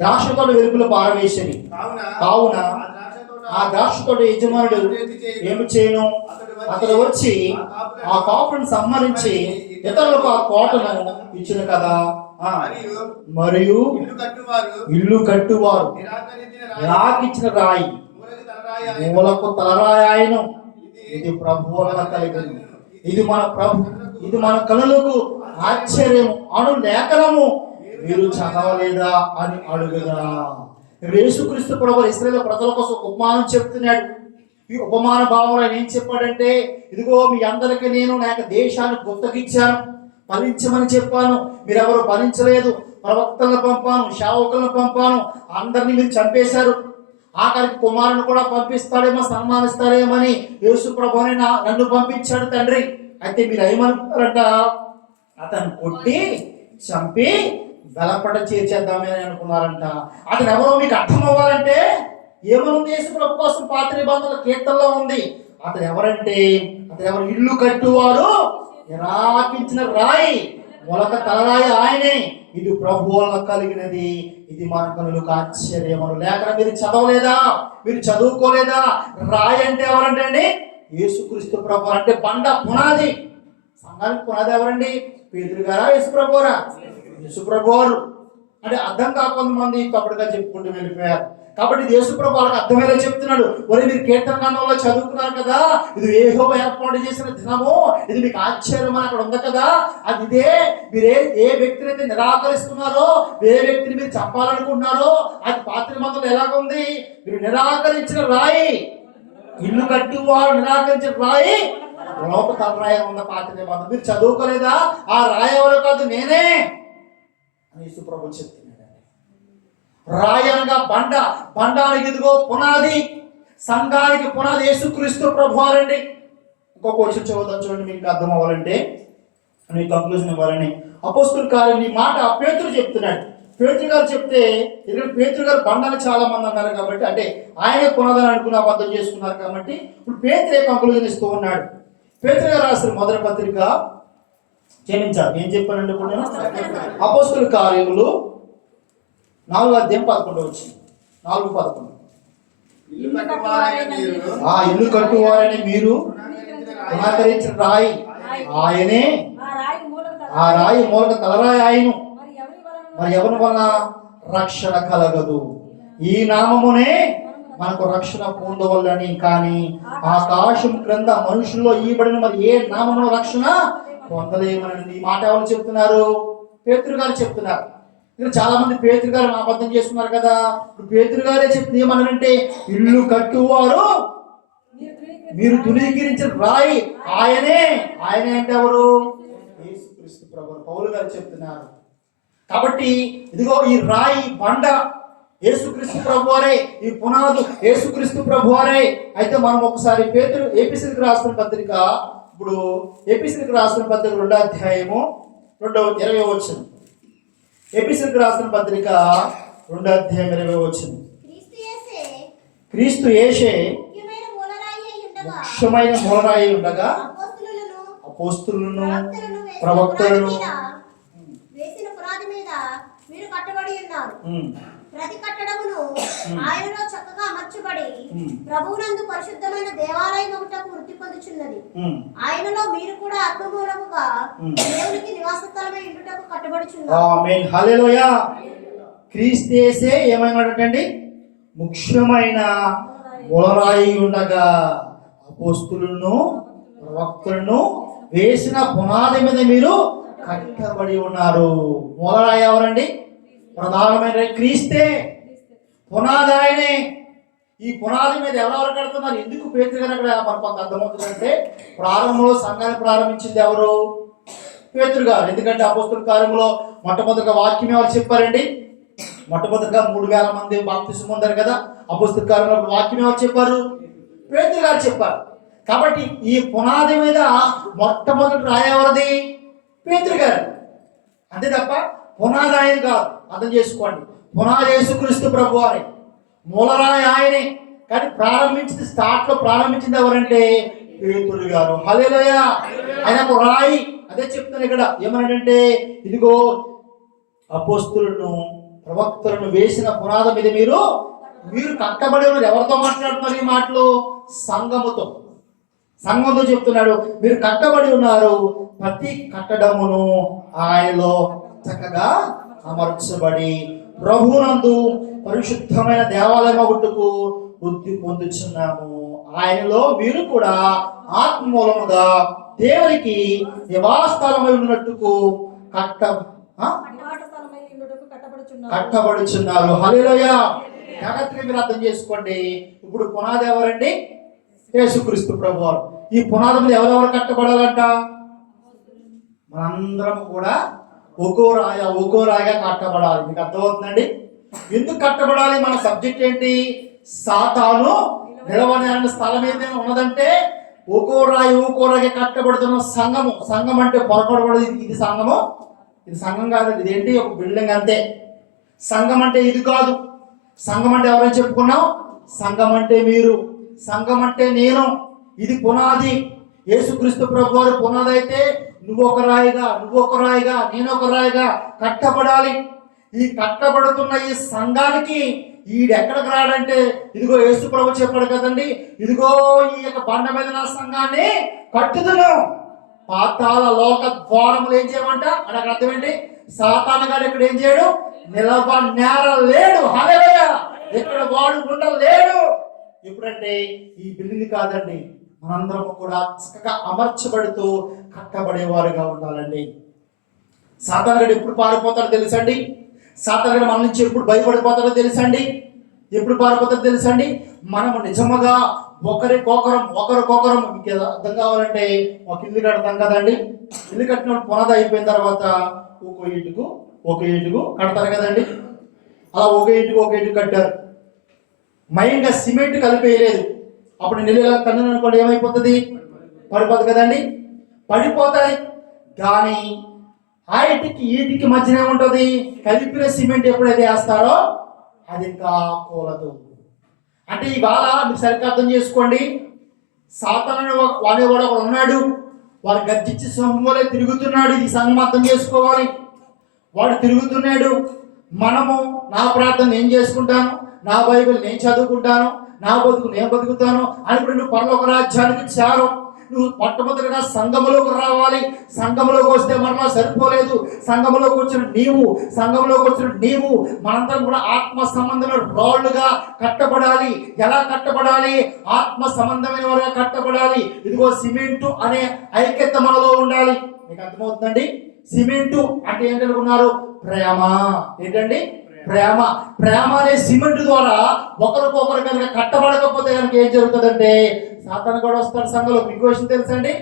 ద్రాక్ష తోట వెలుపల పారవేసిరి. కావున ఆ ద్రాక్ష తోట యజమానుడు ఏమి చేయను, అతడు వచ్చి ఆ కాపులను సంహరించి ఇతరులకు ఆ కోటను ఇచ్చిన కదా. మరియు ఇల్లు కట్టువారు నిరాకరించిన రాయి మూలకు తలరాయను. ఇది ప్రభువుల కలిగిన, ఇది మన కనులకు ఆశ్చర్యం అను లేఖనము మీరు చదవలేదా అని అడుగుదా. యేసుక్రీస్తు ప్రభువు ఇశ్రాయేలు ప్రజల కోసం ఉపమానం చెప్తున్నాడు. ఈ ఉపమాన భావంలో ఆయన ఏం చెప్పాడంటే, ఇదిగో మీ అందరికీ నేను నా యొక్క దేశాన్ని గుర్తకిచ్చాను, ఫలించమని చెప్పాను, మీరెవరు ఫలించలేదు. ప్రవక్తలను పంపాను, సేవకులను పంపాను, అందరినీ మీరు చంపేశారు. ఆఖరికి కుమారుని కూడా పంపిస్తాడేమో, సన్మానిస్తాడేమని యేసు ప్రభువుని నన్ను పంపించాడు తండ్రి. అయితే మీరు ఏమనుకుంటారంట, అతను కొట్టి చంపి వెలపడ చేర్చేద్దామని అనుకున్నారంట. అతను ఎవరో మీకు అర్థం అవ్వాలంటే ఏమనుంది? యేసు ప్రభు కోసం పాత నిబంధనల కీర్తనలో ఉంది. అతను ఎవరంటే, అతను ఎవరు? ఇల్లు కట్టువారు నిరాకరించిన రాయి మొలక తలరాయి ఆయనే. ఇది ప్రభువుల కలిగినది, ఇది మన కనులకు ఆశ్చర్యమను లేఖన. మీరు చదవలేదా? మీరు చదువుకోలేదా? రాయి అంటే ఎవరంటే అండి యేసుక్రీస్తు ప్రభు. అంటే బండ పునాది. సంఘానికి పునాది ఎవరండి? పేతురు గారా, యేసు ప్రభువారా? యేసు ప్రభువారు. అంటే అర్థం కాకుండా మంది తప్పుడుగా చెప్పుకుంటూ వెళ్ళిపోయారు. కాబట్టి యేసు ప్రభు వాళ్ళకి అర్థమయ్యేలా చెప్తున్నాడు. ఒరే, మీరు కీర్తన గ్రంథంలో చదువుకున్నారు కదా, ఇది యెహోవా ఏర్పాటు చేసిన దినము, ఇది మీకు ఆశ్చర్యం అని అక్కడ ఉంది కదా. అది ఇదే. మీరు ఏ వ్యక్తిని అయితే నిరాకరిస్తున్నారో, ఏ వ్యక్తిని మీరు చెప్పాలనుకుంటున్నారో, అది పాత నిబంధనలో ఎలాగుంది? మీరు నిరాకరించిన రాయి, ఇల్లు కట్టి వారు నిరాకరించిన రాయి లోక తలరాయి ఉన్న పాత నిబంధన. మీరు చదువుకోలేదా? ఆ రాయి ఎవరు కాదు, నేనే అని యేసు ప్రభు చెప్తున్నాడు. రాయి అనగా బండ, బండానికి ఇదిగో పునాది, సంఘానికి పునాది యేసుక్రీస్తు ప్రభువారండి. ఇంకొక వచ్చి చదువుతాం చూడండి, మీకు అర్థం అవ్వాలంటే, మీకు కంక్లూజన్ ఇవ్వాలని. అపోస్తుల కార్యం ఈ మాట పేతురు చెప్తున్నాడు. పేతురు గారు చెప్తే, ఇక్కడ పేతురు గారు బండని చాలా మంది అన్నారు కాబట్టి, అంటే ఆయనే పునాదని అనుకుని అబద్ధం చేసుకున్నారు కాబట్టి ఇప్పుడు పేతురే కంక్లూజన్ ఇస్తూ ఉన్నాడు. పేతురు గారు రాసిన మొదటి పత్రిక, క్షమించాలి ఏం చెప్పానండి ఇప్పుడు నేను, అపోస్తుల కార్యములు 4వ అధ్యాయం 11వ వచనం. 4:11. ఇల్లు కట్టువారని మీరు నిరాకరించిన రాయి ఆయనే, ఆ రాయి మూలక తలరాయి ఆయను. మరి ఎవరి వలన రక్షణ కలగదు? ఈ నామమునే మనకు రక్షణ పొందవల్లని. కానీ ఆకాశం క్రింద మనుషుల్లో ఈబడిన మరి ఏ నామములో రక్షణ పొందలేమని ఈ మాట ఎవరు చెప్తున్నారు? పేతురు గారు చెప్తున్నారు. ఇక్కడ చాలా మంది పేతురు గారు అబద్ధం చేస్తున్నారు కదా. ఇప్పుడు పేతురు గారే చెప్తుంది ఏమన్నారంటే, ఇల్లు కట్టువారు మీరు ధృవీకరించిన రాయి ఆయనే. ఆయనే అంటే ఎవరు? యేసుక్రీస్తు ప్రభువు. పౌలు గారు చెప్తున్నారు. కాబట్టి ఇదిగో ఈ రాయి బండ యేసుక్రీస్తు ప్రభువారే, ఈ పునాదు యేసుక్రీస్తు ప్రభువారే. అయితే మనం ఒకసారి పేతురు ఎఫెసీయులకు రాసిన పత్రిక, ఇప్పుడు ఎఫెసీయులకు రాసిన పత్రిక 2వ అధ్యాయము 20వ వచనం. ఎఫెసీయులకు రాసిన పత్రిక 2వ అధ్యాయం 20వ వచనం. క్రీస్తు యేసే ముఖ్యమైన మూలరాయి ఉండగా అపోస్తలులను ప్రవక్తలను వేసిన పునాది మీద మీరు కట్టబడి ఉన్నారు. ప్రతి కట్టడమును ఆయనలో చక్కగా అమర్చబడి ప్రభువునందు పరిశుద్ధమైన దేవాలయం ఒకటకు వృద్ధి పొందుచున్నది. ఆయనలో మీరు కూడా ఆత్మమూలముగా దేవునికి నివాస స్థలమై ఇండుటకు కట్టబడుచున్నారు. ఆమేన్, హల్లెలూయా. క్రీస్తు ఏమైనాడండి? ముఖ్యమైన మూలరాయి ఉండగా అపోస్తలులను ప్రవక్తలను వేసిన పునాది మీద మీరు కట్టబడి ఉన్నారు. మూలరాయి ఎవరండి? ప్రధానమైన క్రీస్తే. పునాది ఆయనే. ఈ పునాది మీద ఎవరెవరు కడుతున్నారు? ఎందుకు పేతురు గారు అక్కడ మనకు కొంత అర్థమవుతుందంటే, ప్రారంభంలో సంఘాన్ని ప్రారంభించింది ఎవరు? పేతురు గారు. ఎందుకంటే అపోస్తల కార్యంలో మొట్టమొదటిగా వాక్యం ఎవరు చెప్పారండి? మొట్టమొదటిగా 3000 మంది బాప్తిసం పొందారు కదా. అపోస్తల కార్యంలో వాక్యం ఎవరు చెప్పారు? పేతురు గారు చెప్పారు. కాబట్టి ఈ పునాది మీద మొట్టమొదటి రాయి ఎవరిది? పేతురు గారు. అంతే తప్ప పునాది ఆయన కాదు. అర్థం చేసుకోండి. పునాది యేసుక్రీస్తు ప్రభు వారి, మూలరాయి ఆయనే. కానీ ప్రారంభించింది, స్టార్ట్ లో ప్రారంభించింది ఎవరంటే పేతురు గారు. హల్లెలూయా. ఆయన ఒక రాయి. అదే చెప్తాను ఇక్కడ. ఏమనంటే, ఇదిగో అపోస్తలులను ప్రవక్తలను వేసిన పునాది మీద మీరు కట్టబడి ఉన్నారు. ఎవరితో మాట్లాడుతున్నారు ఈ మాటలు? సంఘముతో. సంఘంతో చెప్తున్నాడు, మీరు కట్టబడి ఉన్నారు. ప్రతి కట్టడమును ఆయనలో చక్కగా అమర్చబడి ప్రభువునందు పరిశుద్ధమైన దేవాలయం ఒకటుకు వృద్ధి పొందుచున్నాము. ఆయనలో మీరు కూడా ఆత్మమూలముగా దేవునికి నివాసస్థలమై ఉన్నట్టుకు కట్టబడుచున్నారు. హల్లెలూయా. జాగ్రత్తగా మీరు అర్థం చేసుకోండి. ఇప్పుడు పునాది ఎవరండి? యేసుక్రీస్తు ప్రభువారు. ఈ పునాది మీద ఎవరెవరు కట్టబడాలంట? మనందరం కూడా ఒక్కో రాయిగా కట్టబడాలి. మీకు అర్థమవుతుందండి? ఎందుకు కట్టబడాలి? మన సబ్జెక్ట్ ఏంటి? సాతాను నిలవని స్థలం ఏదైనా ఉన్నదంటే ఒక్కో రాయిగా కట్టబడుతున్న సంఘము. సంఘం అంటే పొరపడబడదు. ఇది సంఘము, ఇది సంఘం కాదండి. ఇదేంటి? ఒక బిల్డింగ్ అంతే. సంఘం అంటే ఇది కాదు. సంఘం అంటే ఎవరైనా చెప్పుకున్నాం? సంఘం అంటే మీరు, సంఘం అంటే నేను. ఇది పునాది. యేసుక్రీస్తు ప్రభు వారు పునాది అయితే నువ్వు ఒక రాయిగా, నేను ఒక రాయిగా కట్టబడాలి. ఈ కట్టబడుతున్న ఈ సంఘానికి ఈడెక్కడికి రాడంటే, ఇదిగో యేసు ప్రభు చెప్పాడు కదండి, ఇదిగో ఈ యొక్క బండ మీద నా సంఘాన్ని కట్టుదును, పాతాళ లోక ద్వారములు ఏం చేయమంట? అక్కడ అర్థం ఏంటి? సాతాను గారు ఇక్కడ ఏం చేయడు? నిలవనేరలేడు. హల్లెలూయా. ఇక్కడ వాడు ఉండలేడు. ఎప్పుడంటే ఈ బిల్డింగ్ కాదండి, మనందరం కూడా చక్కగా అమర్చబడుతూ కట్టబడేవారుగా ఉండాలండి. సాతాను గారు ఎప్పుడు పారిపోతాడో తెలుసండి? సాతాను గారు మన నుంచి ఎప్పుడు భయపడిపోతాడో తెలుసండి? ఎప్పుడు పారిపోతాడో తెలుసండి? మనము నిజముగా ఒకరికొకరం మీకు అర్థం కావాలంటే, ఒక ఇల్లు కడతాం కదండి. ఇల్లు కట్టిన పునాది అయిపోయిన తర్వాత ఒక ఇటుకు కడతారు కదండి. అలా ఒక ఇటుకు కట్టారు. మైండ్గా సిమెంట్ కలిపేయలేదు. అప్పుడు నెల కన్ను అనుకోండి, ఏమైపోతుంది? పడిపోతుంది కదండి. పడిపోతాయి. కానీ ఆ ఈటికి మధ్యన ఏముంటుంది? కలిపిన సిమెంట్ ఎప్పుడైతే వేస్తారో అది ఇంకా కూలదు. అంటే ఇవాళ మీరు సరిగ్గా అర్థం చేసుకోండి. సాతాను వాడే కూడా ఒకడు ఉన్నాడు. వాడు గర్జించి సింహం వలె తిరుగుతున్నాడు. ఇది సంఘం అర్థం చేసుకోవాలి. వాడు తిరుగుతున్నాడు. మనము నా ప్రార్థన నేను చేసుకుంటాను, నా బైబిల్ నేను చదువుకుంటాను, నా బతుకు నేను బతుకుతాను అని ఇప్పుడు నువ్వు పరలోక రాజ్యానికి చేరు. నువ్వు మొట్టమొదటిగా సంఘములోకి రావాలి. సంఘములోకి వస్తే మరలా సరిపోలేదు. సంఘములోకి వచ్చిన నీవు మనందరం కూడా ఆత్మ సంబంధమైన రాళ్ళుగా కట్టబడాలి. ఎలా కట్టబడాలి? ఆత్మ సంబంధమైన వారుగా కట్టబడాలి. ఇదిగో సిమెంటు అనే ఐక్యత మనలో ఉండాలి. మీకు అర్థమవుతుందండి? సిమెంటు అంటే ఏంటనుకున్నారు? ప్రేమ. ఏంటండి? ప్రేమ అనే సిమెంట్ ద్వారా ఒకరికొకరు కనుక కట్టబడకపోతే కనుక ఏం జరుగుతుందంటే, సాతాను కూడా వస్తాడు సంఘంలో. మీకు విషయం తెలుసండి?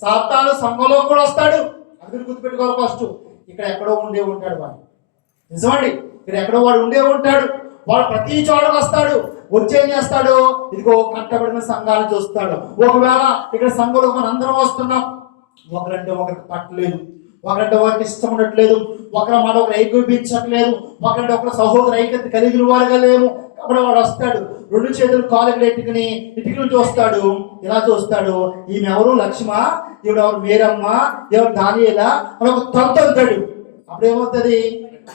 సాతాను సంఘంలో కూడా వస్తాడు. అందరూ గుర్తుపెట్టుకోవాలి. ఫస్ట్ ఇక్కడ ఎక్కడో ఉంటాడు వాడు. నిజమండి, ఇక్కడ ఎక్కడో వాడు ఉంటాడు. వాడు ప్రతి చోటకు వస్తాడు. వచ్చేం చేస్తాడు? ఇదిగో కట్టబడిన సంఘాలు చూస్తాడు. ఒకవేళ ఇక్కడ సంఘంలో మనం అందరం వస్తున్నాం, ఒకరంటే ఒకరికి పట్టలేదు, ఒకరంటే ఒకరికి ఇష్టం ఉండట్లేదు, ఒకరి మాట ఒకరు ఏకీపించట్లేదు, ఒకరంటే ఒకరు సహోదర ఐక్యత కలిగిన వారుగా లేము. అప్పుడు వాడు వస్తాడు, రెండు చేతులు కాలుకి ఎట్టుకుని ఇటుకలు చూస్తాడు, ఇలా చూస్తాడు, ఈమె ఎవరు లక్ష్మ, ఈవిడ ఎవరు వీరమ్మ, ఎవరు దానియేలా అని ఒక తంతాడు. అప్పుడు ఏమవుతుంది,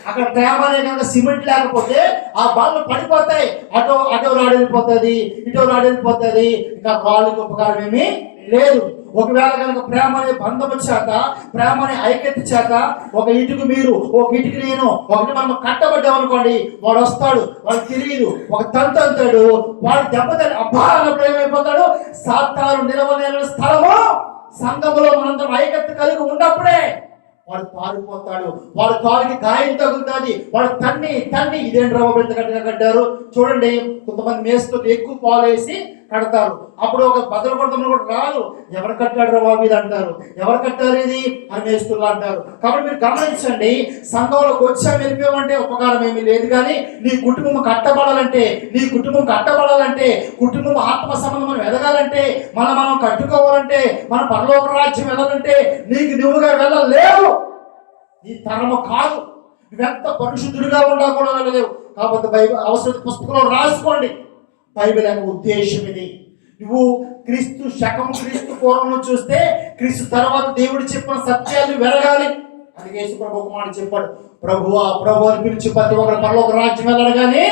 అక్కడ ప్రేమ అనే కనుక సిమెంట్ లేకపోతే ఆ బాళ్ళు పడిపోతాయి, అటో రాడు వెళ్ళిపోతుంది, ఇటో రాడు వెళ్ళిపోతుంది, ఇంకా వాళ్ళకి ఉపకారం ఏమీ లేదు. ఒకవేళ కనుక ప్రేమ అనే బంధము చేత, ప్రేమ అనే ఐక్యత చేత ఒక ఇటుకు మీరు, ఒక ఇటుకు నేను, ఒకటి మనం కట్టబడ్డామనుకోండి, వాడు వస్తాడు, వాడు తెలియదు, ఒక తంతు అంతాడు, వాడు దెబ్బతాడు, అబ్బా అన్నప్పుడు ఏమైపోతాడు, సాతాను నిలవలేని స్థలము సంఘములో మనందరం ఐక్యత కలిగి ఉన్నప్పుడే వాడు పారిపోతాడు, వాడు కాలికి గాయం తగులుతుంది, వాడు తన్ని ఇదేంటి రాబు ఎంత గట్టిగా కట్టారు చూడండి. కొంతమంది మేస్తులు ఎక్కువ పాలేసి కడతారు, అప్పుడు ఒక బదులు కొడతామని కూడా రాదు, ఎవరు కట్టాడు రా బాబు ఇది అంటారు, ఎవరు కట్టారు ఇది అని మేస్తులు అంటారు. కాబట్టి మీరు గమనించండి, సంఘంలోకి వచ్చా వెళ్ళిపోయామంటే ఉపకారం ఏమీ లేదు. కానీ నీ కుటుంబం కట్టబడాలంటే, కుటుంబం ఆత్మ సంబంధం ఎదగాలంటే, మనం కట్టుకోవాలంటే, మన పరలోక రాజ్యం వెళ్ళాలంటే నీకు నువ్వుగా వెళ్ళలేవు, నీ తరము కాదు, నువ్వెంత పరిశుద్ధుడిగా ఉన్నా కూడా వెళ్ళలేవు. కాబట్టి బైబిల్ అవసరం పుస్తకంలో రాసుకోండి, బైబిల్ అనే ఉద్దేశం ఇది. నువ్వు క్రీస్తు పూర్వం చూస్తే క్రీస్తు తర్వాత దేవుడు చెప్పిన సత్యాలు వెరగాలి. అది యేసు ప్రభు ఒక మాట చెప్పాడు, ప్రభువా ప్రభు అని పిలిచి ప్రతి ఒక్కరు పరలోక రాజ్యం వెళ్ళాడు, కానీ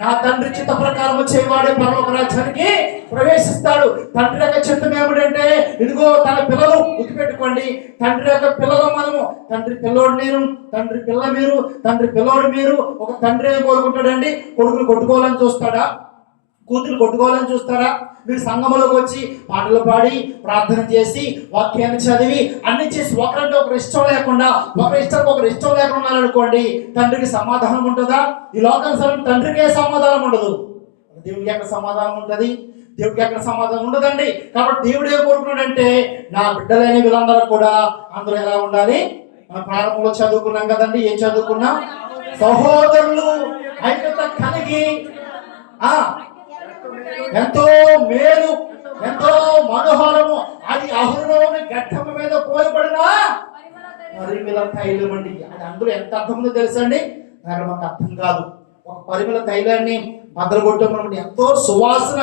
నా తండ్రి చిత్త ప్రకారం చేయవాడే పరలోక రాజ్యానికి ప్రవేశిస్తాడు. తండ్రి యొక్క చిత్తం ఏమిటంటే, ఇదిగో తన పిల్లలు గుర్తుపెట్టుకోండి, తండ్రి యొక్క పిల్లలు మనము, తండ్రి పిల్లోడు నేను, తండ్రి పిల్ల మీరు, తండ్రి పిల్లోడు మీరు. ఒక తండ్రి ఏం కోరుకుంటాడండి, కొడుకులు కొట్టుకోవాలని చూస్తాడా, కూతురు కొట్టుకోవాలని చూస్తారా? మీరు సంఘంలోకి వచ్చి పాటలు పాడి ప్రార్థన చేసి వాక్యాన్ని చదివి అన్ని చేసి ఒకరంటే ఒకరు ఇష్టం లేకుండా, ఒకరు ఇష్టం లేకుండా ఉన్నారనుకోండి, తండ్రికి సమాధానం ఉంటుందా? ఈ లోకం తండ్రికే సమాధానం ఉండదు, దేవుడికి ఎక్కడ సమాధానం ఉంటుంది? దేవుడికి ఎక్కడ సమాధానం ఉండదండి. కాబట్టి దేవుడు ఏం కోరుకున్నాడంటే, నా బిడ్డలైన వీళ్ళందరూ కూడా అందరూ ఎలా ఉండాలి? మన ప్రారంభంలో చదువుకున్నాం కదండి, ఏం చదువుకున్నాం? సహోదరులు ఐక్యత కలిగి ఎంతో మేలు, ఎంతో మనోహరము, అది అహరోను గడ్డము మీద పోయబడిన పరిమళ తైలం అండి. అది అందులో ఎంత అర్థం ఉందో తెలుసండి, నాకు అర్థం కాదు. ఒక పరిమళ తైలాన్ని బద్దలుగొట్టమని ఎంతో సువాసన,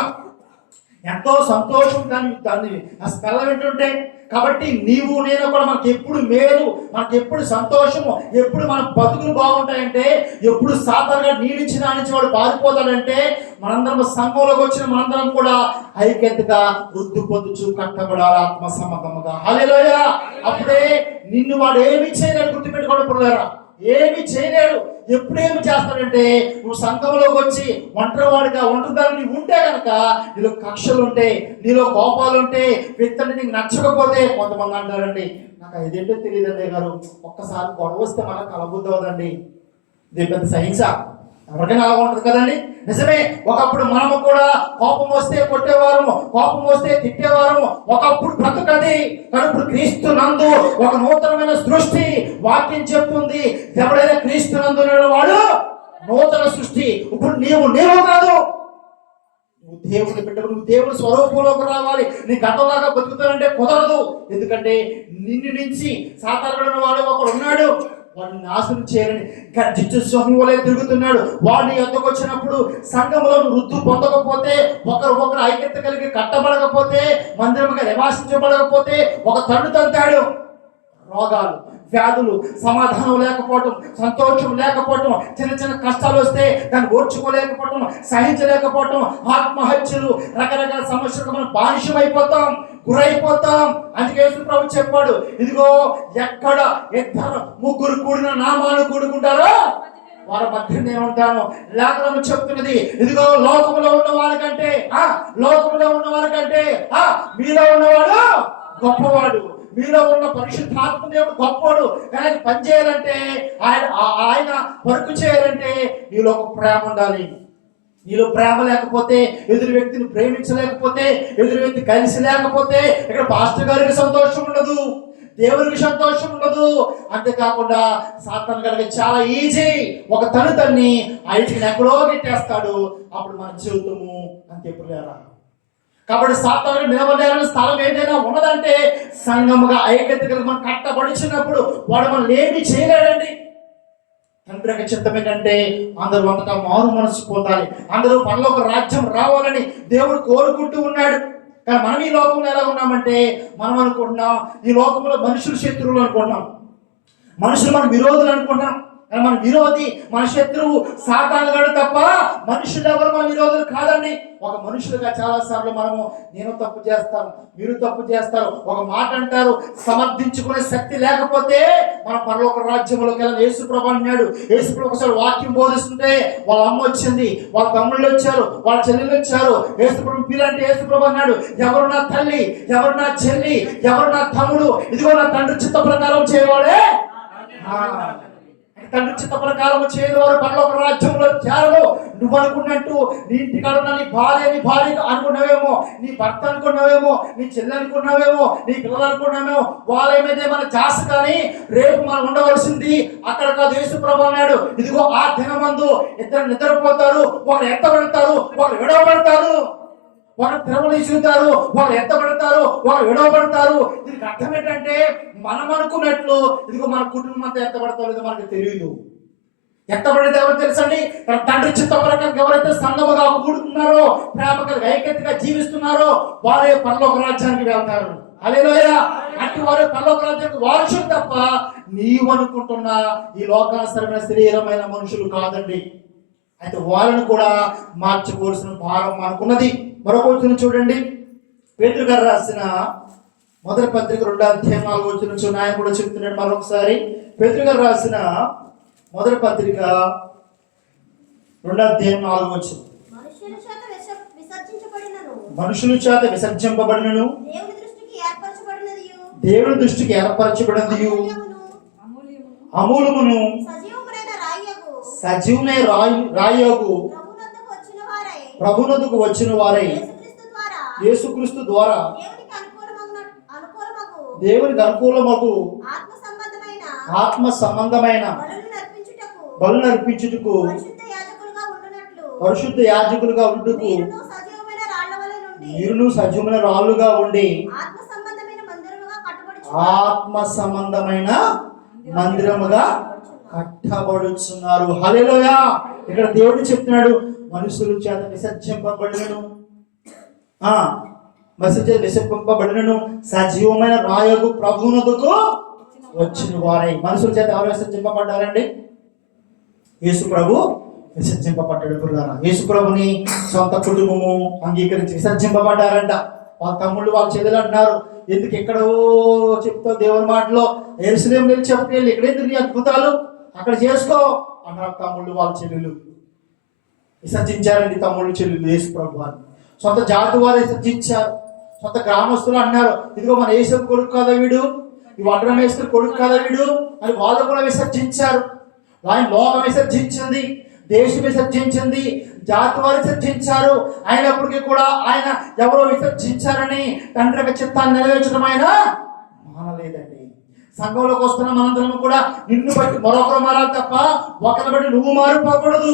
ఎంతో సంతోషం దాన్ని ఆ స్మెల్ వింటుంటే. కాబట్టి నీవు నేను కూడా మనకి ఎప్పుడు మేలు, మనకి ఎప్పుడు సంతోషము, ఎప్పుడు మన బతుకులు బాగుంటాయంటే, ఎప్పుడు సాధారణంగా నీడిచి నానించి వాడు పారిపోతాడంటే, మనందరం సంఘంలోకి వచ్చిన మనందరం కూడా ఐక్యతగా వృద్ధి పొందుచు కట్టబడాలి ఆత్మ సంబంధముగా. హల్లెలూయా. అప్పుడే నిన్ను వాడు ఏమి చేయలేడు, గుర్తుపెట్టుకోవడం పిల్లరా, ఏమి చేయలేడు. ఎప్పుడేమి చేస్తాడంటే, నువ్వు సంఘంలోకి వచ్చి ఒంటరిదాన్ని ఉంటే కనుక నీలో కక్షలు ఉంటే, నీలో కోపాలు ఉంటే, వ్యక్తులు నీకు నచ్చకపోతే, కొంతమంది అంటారండి, నాకు ఇదేంటో తెలియదండి గారు, ఒక్కసారి గొడవ వస్తే మనకు కలబుద్ధి అవదండి, ఇది పెద్ద సహింస, ఎవరికైనా అలా ఉంటుంది కదండి. నిజమే, ఒకప్పుడు మనము కూడా కోపం వస్తే కొట్టేవారము, కోపం వస్తే తిట్టేవారము, ఒకప్పుడు బ్రతుకది. కానీ ఇప్పుడు క్రీస్తు నందు ఒక నూతనమైన సృష్టి, వాక్యం చెప్తుంది, ఎవడైనా క్రీస్తు నందు వాడు నూతన సృష్టి. ఇప్పుడు నీవు కాదు, నువ్వు దేవుని బిడ్డవు, నువ్వు దేవుని స్వరూపంలోకి రావాలి. నీ గతంలాగా బతుకుతానంటే కుదరదు. ఎందుకంటే నిన్ను నుంచి సాధారణ వాడు ఒకడు ఉన్నాడు, వాడిని నాశనం చేయాలని గర్జించు సింహం వలె తిరుగుతున్నాడు. వాడిని ఎద్దకు వచ్చినప్పుడు సంఘంలో వృద్ధి పొందకపోతే, ఒకరు ఐక్యత కలిగి కట్టబడకపోతే, మందిరముగా నివాసించబడకపోతే, ఒక తంతాడు. రోగాలు, వ్యాధులు, సమాధానం లేకపోవటం, సంతోషం లేకపోవటం, చిన్న కష్టాలు వస్తే దాన్ని ఓర్చుకోలేకపోవటం, సహించలేకపోవటం, ఆత్మహత్యలు, రకరకాల సమస్యలకు మనం బానిసమైపోతాం, గురైపోతాం. అందుకే యేసు ప్రభు చెప్పాడు, ఇదిగో ఎక్కడ 2-3 కూడిన నామాలు కూడుకుంటారో వారి మధ్య నేను ఉంటాను. లేఖనం చెప్తున్నది, ఇదిగో లోకములో ఉన్న వారికంటే మీలో ఉన్నవాడు గొప్పవాడు, మీలో ఉన్న పరిశుద్ధాత్మ దేవుడు గొప్పవాడు. కానీ పనిచేయాలంటే, ఆయన వర్క్ చేయాలంటే నీలో ఒక ప్రేమ ఉండాలి. నీలో ప్రేమ లేకపోతే, ఎదురు వ్యక్తిని ప్రేమించలేకపోతే, ఎదురు వ్యక్తి కలిసి లేకపోతే, ఇక్కడ పాస్టర్ గారికి సంతోషం ఉండదు, దేవునికి సంతోషం ఉండదు. అంతేకాకుండా సాతాను గారికి చాలా ఈజీ, ఒక తన్ని ఆ ఇంటిని ఎక్కడో పెట్టేస్తాడు. అప్పుడు మన జీవితము అంతే లేరా. కాబట్టి సాతాను నిలబడలేని స్థలం ఏదైనా ఉన్నదంటే, సంఘముగా ఐక్యత కలిగి మనం కట్టబడిచినప్పుడు వాడు మనం ఏమి చేయలేడండి. తండ్రి యొక్క చిత్తం ఏంటంటే అందరూ అంతటా మారు మనసు పొందాలి, అందరూ పరలోక రాజ్యం రావాలని దేవుడు కోరుకుంటూ ఉన్నాడు. కానీ మనం ఈ లోకంలో ఎలా ఉన్నామంటే, మనం అనుకుంటున్నాం ఈ లోకంలో మనుషులు శత్రువులు అనుకుంటున్నాం, మనుషులు మన విరోధులు అనుకుంటున్నాం. కానీ మన విరోధి, మన శత్రువు సాతానుగాడు తప్ప మనుషులు ఎవరు మన విరోధులు కాదండి. ఒక మనుషులుగా చాలా సార్లు మనము నేను తప్పు చేస్తాను, మీరు తప్పు చేస్తారు, ఒక మాట అంటారు, సమర్థించుకునే శక్తి లేకపోతే మన పరలోక రాజ్యంలోకి వెళ్ళాలి. యేసుప్రభు అన్నాడు, యేసుప్రభు ఒకసారి వాక్యం బోధిస్తుంటే వాళ్ళ అమ్మ వచ్చింది, వాళ్ళ తమ్ముళ్ళు వచ్చారు, వాళ్ళ చెల్లెలు వచ్చారు. యేసుప్రభు పిల్లంటే యేసుప్రభు అన్నాడు, ఎవరు నా తల్లి, ఎవరు నా చెల్లి, ఎవరు నా తమ్ముడు, ఇదిగో నా తండ్రి చిత్త ప్రకారం చేయవాడే. తండ్రి చిత్త ప్రకారం చేయవారు పరలోక రాజ్యంలో చేరరు. నువ్వు అనుకున్నట్టు నీ ఇంటికాడ నీ భార్య అనుకున్నావేమో, నీ భర్త అనుకున్నావేమో, నీ చెల్లి అనుకున్నావేమో, నీ పిల్లలు అనుకున్నావేమో, వాళ్ళ మీద మన జాస. కానీ రేపు మనం ఉండవలసింది అక్కడ కాదు. యేసుప్రభు అన్నాడు, ఇదిగో ఆ దినమందు ఇద్దరు నిద్రపోతారు, ఒకరు ఎత్తబడతారు, ఒకరు విడవబడతారు, ఒకరు తిరగలేసుతారు, ఒకరు ఎత్తబడతారు, ఒకరు విడవబడతారు. దీనికి అర్థం ఏంటంటే మనం అనుకున్నట్లు ఇదిగో మన కుటుంబం అంతా ఎత్తబడతారు లేదో మనకు తెలియదు. ఎత్తబడేది ఎవరు తెలుసండి? తన తండ్రి చిత్త ప్రకారం ఎవరైతే సంగముగా కూడుతున్నారో, ప్రేమ కలిగి ఐక్యతగా జీవిస్తున్నారో వారే పరలోక రాజ్యానికి వెళ్తారు. హల్లెలూయా. అట్టి వారే పరలోక రాజ్యానికి వారసులు తప్ప నీవు అనుకుంటున్న ఈ లోకానుసరమైన శరీరమైన మనుషులు కాదండి. అయితే వాళ్ళను కూడా మార్చుకోవాల్సిన భారం మనకున్నది. మరొక వచనం చూడండి, పేతురు గారు రాసిన మొదటి పత్రిక 2వ అధ్యాయం 4వ వచనం ఆయన కూడా చెప్తున్నాడు. మరొకసారి పేతురు గారు రాసిన మొదటి పత్రిక 2వ అధ్యాయం 4వ వచనం, మనుషుల చేత విసర్జింపబడినను దేవుని దృష్టికి ఏర్పరచబడినది అమూలమును సజీవునై రాయగు ప్రభునకు వచ్చిన వారై యేసుక్రీస్తు ద్వారా దేవునికి అనుకూలమగు ఆత్మ సంబంధమైన బలులను అర్పించుటకు పరిశుద్ధ యాజకులుగా ఉండుటకు మీరును సజీవమైన రాళ్ళుగా ఉండి ఆత్మ సంబంధమైన మందిరముగా కట్టబడుచున్నారు. హల్లెలూయా. ఇక్కడ దేవుడు చెప్తున్నాడు, మనుషుల చేత విసర్జింపబడినను సజీవమైన రాయగు ప్రభువునకు వచ్చిన వారై. మనుషుల చేత ఎవరు విసర్జింపబడ్డారండి? యేసు ప్రభు విసర్జింపబడ్డాడు. గురుగారా, యేసు ప్రభుని సొంత కుటుంబము అంగీకరించి విసర్జింపబడ్డారంట. వాళ్ళ తమ్ముళ్ళు వాళ్ళ చెల్లెలు అంటున్నారు, ఎందుకు ఎక్కడో చెప్తావు దేవుని మాటలో, యెరూషలేము వెళ్ళి చెప్పుకెళ్ళి ఇక్కడ ఎందుకు నీ అద్భుతాలు అక్కడ చేసుకో అన్నారు. తమ్ముళ్ళు వాళ్ళ చెల్లెలు విసర్జించారండి. తమ్ముళ్ళు చెల్లెలు యేసు ప్రభు అని సొంత జాతి వారు విసర్జించారు. సొంత గ్రామస్తులు అన్నారు, ఇదిగో మన యేసు కొడుకు కదా వీడు, ఈ వడ్రమేశ్వరు కొడుకు కదా వీడు అని వాళ్ళు కూడా విసర్జించారు. ఆయన లోకం విసర్జించింది, దేశం విసర్జించింది, జాతి వారు విసర్జించారు. అయినప్పటికీ కూడా ఆయన ఎవరో విసర్జించారని తండ్రి యొక్క చిత్తాన్ని నెరవేర్చడం ఆయన మానలేదండి. సంఘంలోకి వస్తున్న మనందరం కూడా నిన్ను బట్టి మరొకరు మారాలి తప్ప ఒకరిని బట్టి నువ్వు మారిపోకూడదు.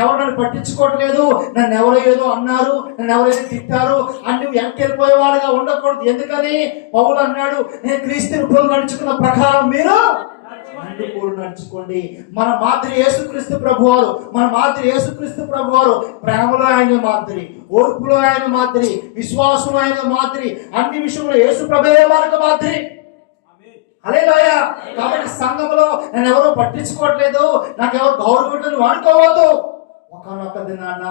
ఎవరు నన్ను పట్టించుకోవట్లేదు, నన్ను ఎవరో ఏదో అన్నారు, నన్ను ఎవరైతే తిట్టారు అని నువ్వు వెనకెళ్ళిపోయేవాడుగా ఉండకూడదు. ఎందుకని పౌలు అన్నాడు, నేను క్రీస్తుని పోలు నడుచుకున్న ప్రకారం మీరు పోలు నడుచుకోండి. మన మాదిరి యేసుక్రీస్తు ప్రభువారు, మన మాదిరి యేసుక్రీస్తు ప్రభువారు ప్రేమలో ఆయన మాదిరి, ఓర్పులో ఆయన మాదిరి, విశ్వాసంలో ఆయన మాదిరి, అన్ని విషయంలో యేసు ప్రభువే మనకు మాదిరి. హల్లెలూయా. కాబట్టి సంఘంలో నేను ఎవరో పట్టించుకోవట్లేదు, నాకు ఎవరు గౌరవం అనుకోవద్దు. ఒకనొక దినాన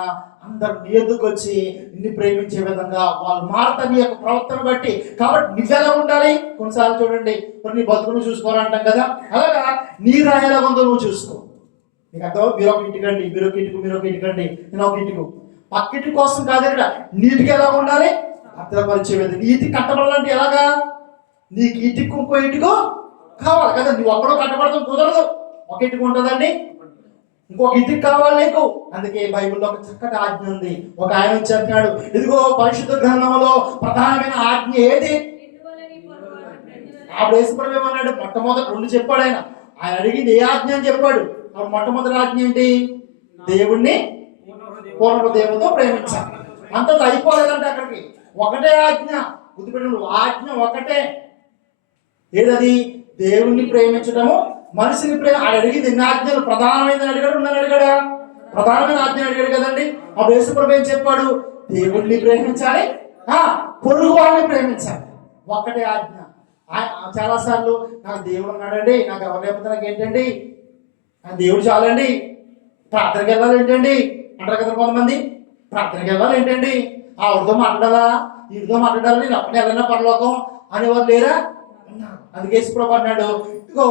అందరు నీ ఎదుకు వచ్చి నిన్ను ప్రేమించే విధంగా వాళ్ళు మారుతారు నీ యొక్క ప్రవర్తన బట్టి. కాబట్టి నువ్వెలా ఉండాలి? కొన్నిసార్లు చూడండి, కొన్ని బతుకును చూసుకోవాలంటాం కదా, అలాగా నీ రాయల ఉందో నువ్వు చూసుకో. నీకు అర్థం, మీరు ఒక ఇంటికండి, మీరు ఒక ఇంటికండి, నేను ఒక ఇంటికి పక్కింటి కోసం కాదు. ఇక్కడ నీటికి ఎలా ఉండాలి? భద్రపరిచే విధంగా. నీటి కట్టబడాలంటే ఎలాగా? నీకు ఇంటికి ఇంకో ఇంటికో కావాలి కదా, నువ్వు ఒక్కడో కట్టబడతాం కుదరదు. ఒక ఇంటికి ఉంటుందండి, ఇంకొక ఇంటికి కావాలి నీకు. అందుకే బైబిల్లో ఒక చక్కటి ఆజ్ఞ ఉంది. ఒక ఆయన వచ్చి అంటున్నాడు, ఇదిగో పరిశుద్ధ గ్రంథంలో ప్రధానమైన ఆజ్ఞ ఏది? అప్పుడు యేసుప్రభు ఏమన్నాడు? మొట్టమొదటి 2 చెప్పాడు ఆయన. ఆయన అడిగింది ఏ ఆజ్ఞ అని చెప్పాడు. అప్పుడు మొట్టమొదటి ఆజ్ఞ ఏంటి? దేవుణ్ణి పూర్ణ హృదయంతో ప్రేమించాలి. అంతది అయిపోలేదంటే అక్కడికి ఒకటే ఆజ్ఞ. గుర్తుపెట్టు, ఆజ్ఞ ఒకటే. ఏదది? దేవుణ్ణి ప్రేమించడము, మనిషిని ప్రేమ ఆయన అడిగింది ఎన్ని ఆజ్ఞలు, ప్రధానమైన అడిగాడు, ఉన్నాను అడిగాడా? ప్రధానమైన ఆజ్ఞ అడిగాడు కదండి. అప్పుడు యేసుప్రభు ఏం చెప్పాడు? దేవుడిని ప్రేమించాలి, పొరుగు వాడిని ప్రేమించాలి. ఒక్కటే ఆజ్ఞ. చాలా సార్లు నాకు దేవుడు ఉన్నాడండి, నాకు ఎవరు లేకపోతే నాకు ఏంటండి, నాకు దేవుడు చాలండి, ప్రార్థనకి వెళ్ళాలి ఏంటండి అంటారు కదా కొంతమంది. ప్రార్థనకి వెళ్ళాలి ఏంటండి, ఆవిడతో మాట్లాడాలా, వీడితో మాట్లాడాలని నేను అప్పుడే వెళ్ళిన పరలోకం అనేవారు లేరా? అందుకే యేసుప్రభు అన్నాడు, ఇదిగో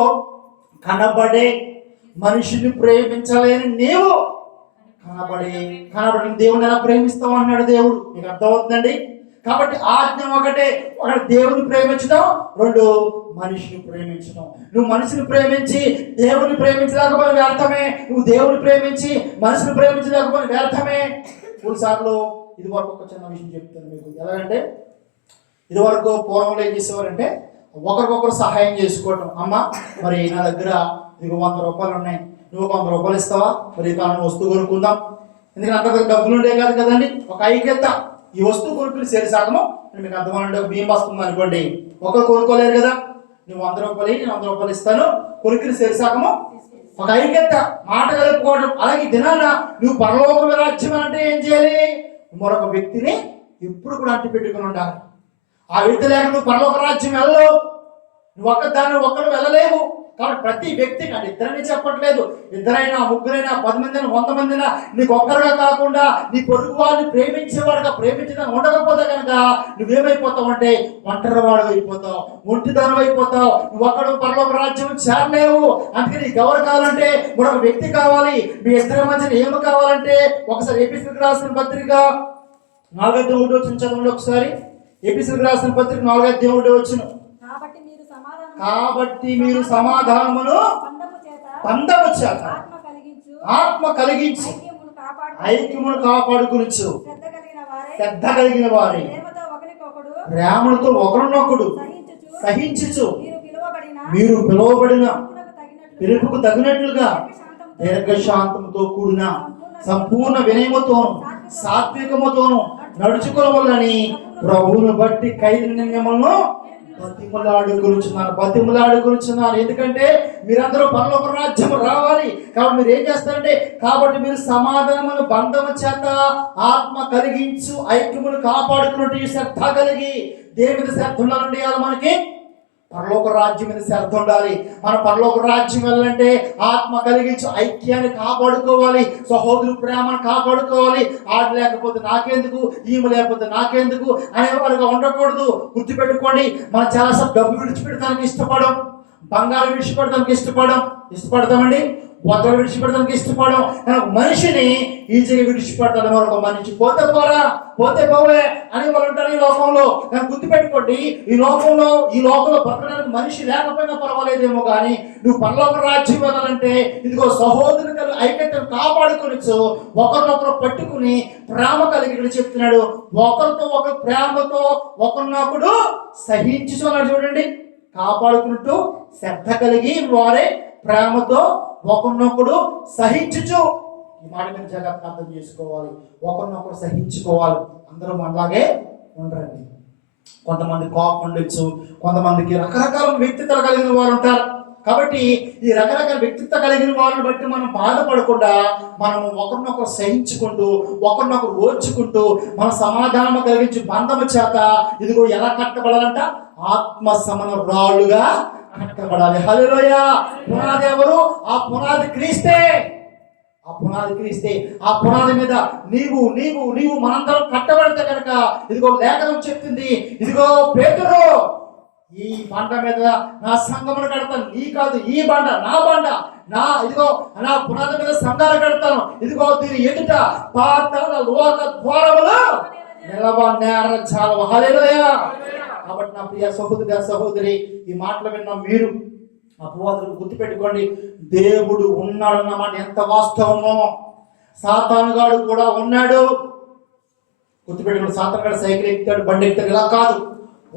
కనబడే మనుషుల్ని ప్రేమించలేని నీవు కనబడిన దేవుని ఎలా ప్రేమిస్తావు అన్నాడు దేవుడు. మీకు అర్థమవుతుందండి? కాబట్టి ఆజ్ఞ ఒకటే, ఒకటి దేవుని ప్రేమించడం, రెండు మనిషిని ప్రేమించడం. నువ్వు మనిషిని ప్రేమించి దేవుని ప్రేమించలేకపోయిన వ్యర్థమే, నువ్వు దేవుని ప్రేమించి మనిషిని ప్రేమించలేకపోయిన వ్యర్థమే. కొన్నిసార్లు ఇది వరకు ఒక చిన్న విషయం చెప్తాను మీకు. ఎలాగంటే ఇది వరకు పూర్వంలో ఏం చేసేవారంటే ఒకరికొకరు సహాయం చేసుకోవటం. అమ్మ మరి నా దగ్గర నీకు 100 రూపాయలు ఉన్నాయి, నువ్వు 100 రూపాయలు ఇస్తావా, మరి తాను వస్తువు కొనుక్కుందాం. ఎందుకంటే అంత డబ్బులు ఉండే కాదు కదండి. ఒక ఐక్యత, ఈ వస్తువు కొనుక్కుని సరిసాగము. మీకు అర్థమంటే ఒక బియ్యం వస్తుంది అనుకోండి, ఒకరు కొనుక్కోలేరు కదా. నువ్వు 100 రూపాయలు, నేను 100 రూపాయలు ఇస్తాను, కొనుక్కుని సరిసాగము. ఒక ఐక్యత, మాట కలుపుకోవడం. అలాగే దినాన నువ్వు పరలోక రాజ్యం అంటే ఏం చేయాలి? మరొక వ్యక్తిని ఎప్పుడు కూడా అంటి పెట్టుకుని ఉండాలి. ఆ వ్యక్తి లేక నువ్వు పరలోక రాజ్యం వెళ్ళవు. నువ్వు ఒక్కడు వెళ్ళలేవు. కాబట్టి ప్రతి వ్యక్తికి, అంటే ఇద్దరని చెప్పట్లేదు, ఇద్దరైనా ముగ్గురైనా 10 మందినా 100 మందినా, నీకు ఒక్కరుగా కాకుండా నీ పొరుగు వాడిని ప్రేమించేవాడుగా ప్రేమించడం ఉండకపోతే కనుక నువ్వేమైపోతావు అంటే ఒంటరివాడు అయిపోతావు, ఒంటిదనం అయిపోతావు. నువ్వు ఒక్కడు పరలోక రాజ్యం చేరలేవు. అందుకని నీకు ఎవరు కావాలంటే మరొక వ్యక్తి కావాలి. మీ ఇద్దరి మధ్యన ఏమి కావాలంటే ఒకసారి ఎపిసోడ్ రాసిన పత్రిక 4:1 చదవండి ఒకసారి. ఎపిసోడ్ రాసిన పత్రిక 4:1. కాబట్టి మీరు సమాధానమును బంధము చేత ఆత్మ కలిగించి ఐక్యమును కాపాడుకునుచు శ్రద్ధ కలిగిన వారి ప్రేమలతో ఒకరినొకడు సహించుచు మీరు పిలువబడిన పిలుపుకు తగినట్లుగా దీర్ఘశాంతముతో కూడిన సంపూర్ణ వినయముతోను సాత్వికముతోను నడుచుకోవాలని ప్రభువును బట్టి ఖైదు మిమ్మల్ని బతిములాడుకున్నాను. ఎందుకంటే మీరందరూ పరలోక రాజ్యం రావాలి. కాబట్టి మీరు ఏం చేస్తారంటే, కాబట్టి మీరు సమాధానమును బంధము చేత ఆత్మ కలిగించు ఐక్యమును కాపాడుకున్నట్టు శ్రద్ధ కలిగి. దేని మీద శ్రద్ధ ఉండాలండి? మనకి పరలోక రాజ్యం మీద శ్రద్ధ ఉండాలి. మన పరలోక రాజ్యం వెళ్ళాలంటే ఆత్మ కలిగించు ఐక్యాన్ని కాపాడుకోవాలి, సహోదరు ప్రేమను కాపాడుకోవాలి. ఆడు లేకపోతే నాకెందుకు, ఈమె లేకపోతే నాకెందుకు అనేవారుగా ఉండకూడదు. గుర్తుపెట్టుకోండి, మనం చాలాసార్లు డబ్బు విడిచిపెడతానికి ఇష్టపడం, బంగారం విడిచిపెడతానికి ఇష్టపడతామండి, వద్దలు విడిచిపెడతానికి ఇష్టపడం. కానీ మనిషిని ఈజీగా విడిచిపెడతాడు. మరొక మనిషి పోతే పోవే అని వాళ్ళు ఉంటారు ఈ లోకంలో. కానీ గుర్తుపెట్టుకోండి, ఈ లోకంలో బ్రతకడానికి మనిషి లేకపోయినా పర్వాలేదేమో, కానీ నువ్వు పరలోక రాజ్యం వెళ్ళాలంటే ఇదిగో సహోదరులు ఐక్యతను కాపాడుకొనిచ్చు, ఒకరినొకరు పట్టుకుని ప్రేమ కలిగి ఇక్కడ చెప్తున్నాడు. ఒకరితో ఒక ప్రేమతో ఒకరినొకడు సహించుతున్నాడు. చూడండి, కాపాడుకున్నట్టు శ్రద్ధ కలిగి వారే ప్రేమతో ఒకరినొకడు సహించుచు. ఈ మాట మీద జాగ్రత్తగా అర్థం చేసుకోవాలి. ఒకరినొకరు సహించుకోవాలి. అందరూ మనలాగే ఉండరండి. కొంతమంది కోపం ఉండొచ్చు, కొంతమందికి రకరకాల వ్యక్తిత్వాలు కలిగిన వారు ఉంటారు. కాబట్టి ఈ రకరకాల వ్యక్తిత్వం కలిగిన వారిని బట్టి మనం బాధపడకుండా మనము ఒకరినొకరు సహించుకుంటూ ఒకరినొకరు ఓర్చుకుంటూ మన సమాధానం కలిగించి బంధము చేత ఇదిగో ఎలా కట్టబడాలంట? ఆత్మ సమన రాళ్ళుగా కట్టబడాలి. హల్లెలూయా. పునాది ఎవరు? ఆ పునాది క్రీస్తే. ఆ పునాది మీద నీవు మనందరం కట్టబడితే కనుక ఇదిగో లేఖనం చెప్తుంది, ఇదిగో పేతురు ఈ బండ మీద నా సంఘమును కడతాను, నీ కాదు ఈ బండ నా బండ, ఇదిగో నా పునాది మీద సంఘాలు కడతాను, ఇదిగో దీని ఎదుట పాతాళ లోక ద్వారములు నిలవనేరచాలవు. హల్లెలూయా. కాబట్టి నా ప్రియ సహోదరి ఈ మాటలు విన్న మీరు అపవాదులు గుర్తుపెట్టుకోండి, దేవుడు ఉన్నాడన్నమాట ఎంత వాస్తవమో. సాతానుగాడు కూడా ఉన్నాడు. గుర్తుపెట్టుకోండి, సాతానుగాడు సైకిల్ ఎక్కుతాడు, బండి ఎక్కుతాడు, ఇలా కాదు.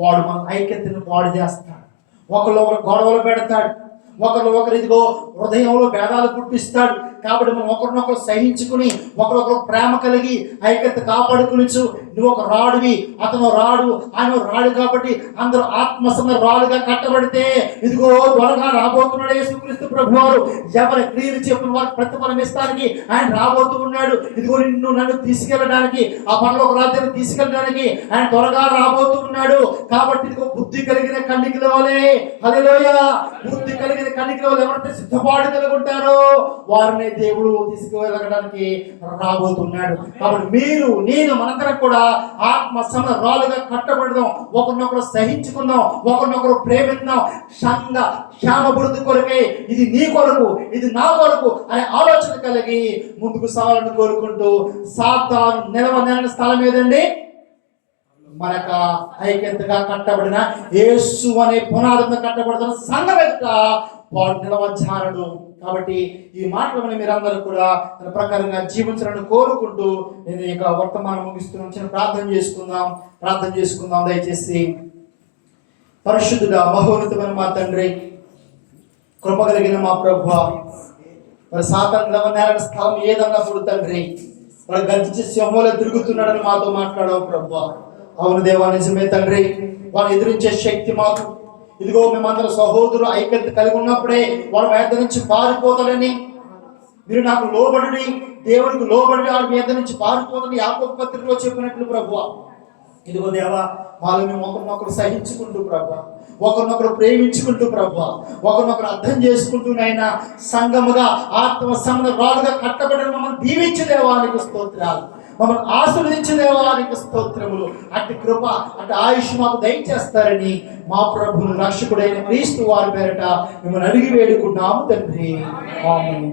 వాడు మన ఐక్యతను పాడు చేస్తాడు, ఒకరు గొడవలు పెడతాడు, ఒకరు ఇదిగో హృదయంలో భేదాలు పుట్టిస్తాడు. కాబట్టి మనం ఒకరినొకరు సహించుకుని ఒకరొకరు ప్రేమ కలిగి ఐక్యత కాపాడుకునిచ్చు నువ్వు ఒక రాడువి, అతను రాడు, ఆయన రాడు. కాబట్టి అందరూ ఆత్మ రాడుగా కట్టబడితే ఇదిగో త్వరగా రాబోతున్నాడు యేసుక్రీస్తు ప్రభువారు. ఎవరి క్రియలు చెప్పిన వారికి ప్రతిఫలం ఇస్తానికి ఆయన రాబోతూ ఉన్నాడు. ఇదిగో నిన్ను నన్ను తీసుకెళ్ళడానికి, ఆ పరలోక రాజ్యాన్ని తీసుకెళ్ళడానికి ఆయన త్వరగా రాబోతూ ఉన్నాడు. కాబట్టి ఇదిగో బుద్ధి కలిగిన కన్నికల వలె, హల్లెలూయా, బుద్ధి కలిగిన కన్నికల వలె ఎవరైతే సిద్ధపాటు కలిగి ఉంటారో వారిని దేవుడు తీసుకువెళ్ళడానికి రాబోతున్నాడు. కాబట్టి మీరు, నేను, మనందరం కూడా ఆత్మ రాలుగా కట్టబడదాం. ఒకరినొకరు సహించుకుందాం, ఒకరినొకరు ప్రేమిద్దాం. సంఘ క్షేమభివృద్ధి కొరకే, ఇది నీ కొరకు, ఇది నా కొరకు అనే ఆలోచన కలిగి ముందుకు సాగాలని కోరుకుంటూ, సాతాను నిలవని స్థలం ఏదండి? మనక ఐక్యతగా కట్టబడిన యేసు అనే పునాదిగా కట్టబడుతున్న సంఘం ఎదుట వాడు నిలవచ్చారడు. కాబట్టి ఈ మాటలను మీరందరూ కూడా తన ప్రకారంగా జీవించాలని కోరుకుంటూ నేను ఇక వర్తమానం ముగిస్తున్నాను. ప్రార్థన చేసుకుందాం దయచేసి. పరిశుద్ధుడా, మహోన్నతమైన మా తండ్రి, కృప కలిగిన మా ప్రభువా, మరి సాతాను నిలవనేరని స్థలం ఏదన్నప్పుడు తండ్రి, వాడు గర్జించి సింహంలో తిరుగుతున్నాడని మాతో మాట్లాడావు ప్రభువా. అవును దేవా, నిజమే తండ్రి. వాడిని ఎదిరించే శక్తి మాకు, ఇదిగో మేమందరం సహోదరులు ఐక్యత కలిగి ఉన్నప్పుడే వాడు మీద నుంచి పారిపోతాడని, మీరు నాకు లోబడి, దేవునికి లోబడి వాడి మీద నుంచి పారిపోతాడని యాకోబు పత్రికలో చెప్పినట్లు ప్రభువా, ఇదిగో దేవా, వాళ్ళని ఒకరినొకరు సహించుకుంటూ ప్రభువా, ఒకరినొకరు ప్రేమించుకుంటూ ప్రభువా, ఒకరినొకరు అర్థం చేసుకుంటూనైనా సంఘముగా ఆత్మ రాలుగా కట్టబడిన మమ్మల్ని దీవించే దేవానికి స్తోత్రాలు, మమ్మల్ని ఆశీర్వదించే దేవానికి స్తోత్రములు. అట్టి కృప, అట్టి ఆయుష్ మాకు దయచేస్తారని మా ప్రభువును రక్షకుడైన క్రీస్తు వారి పేరట మిమ్మల్ని అడిగి వేడుకున్నాము తండ్రి. ఆమేన్.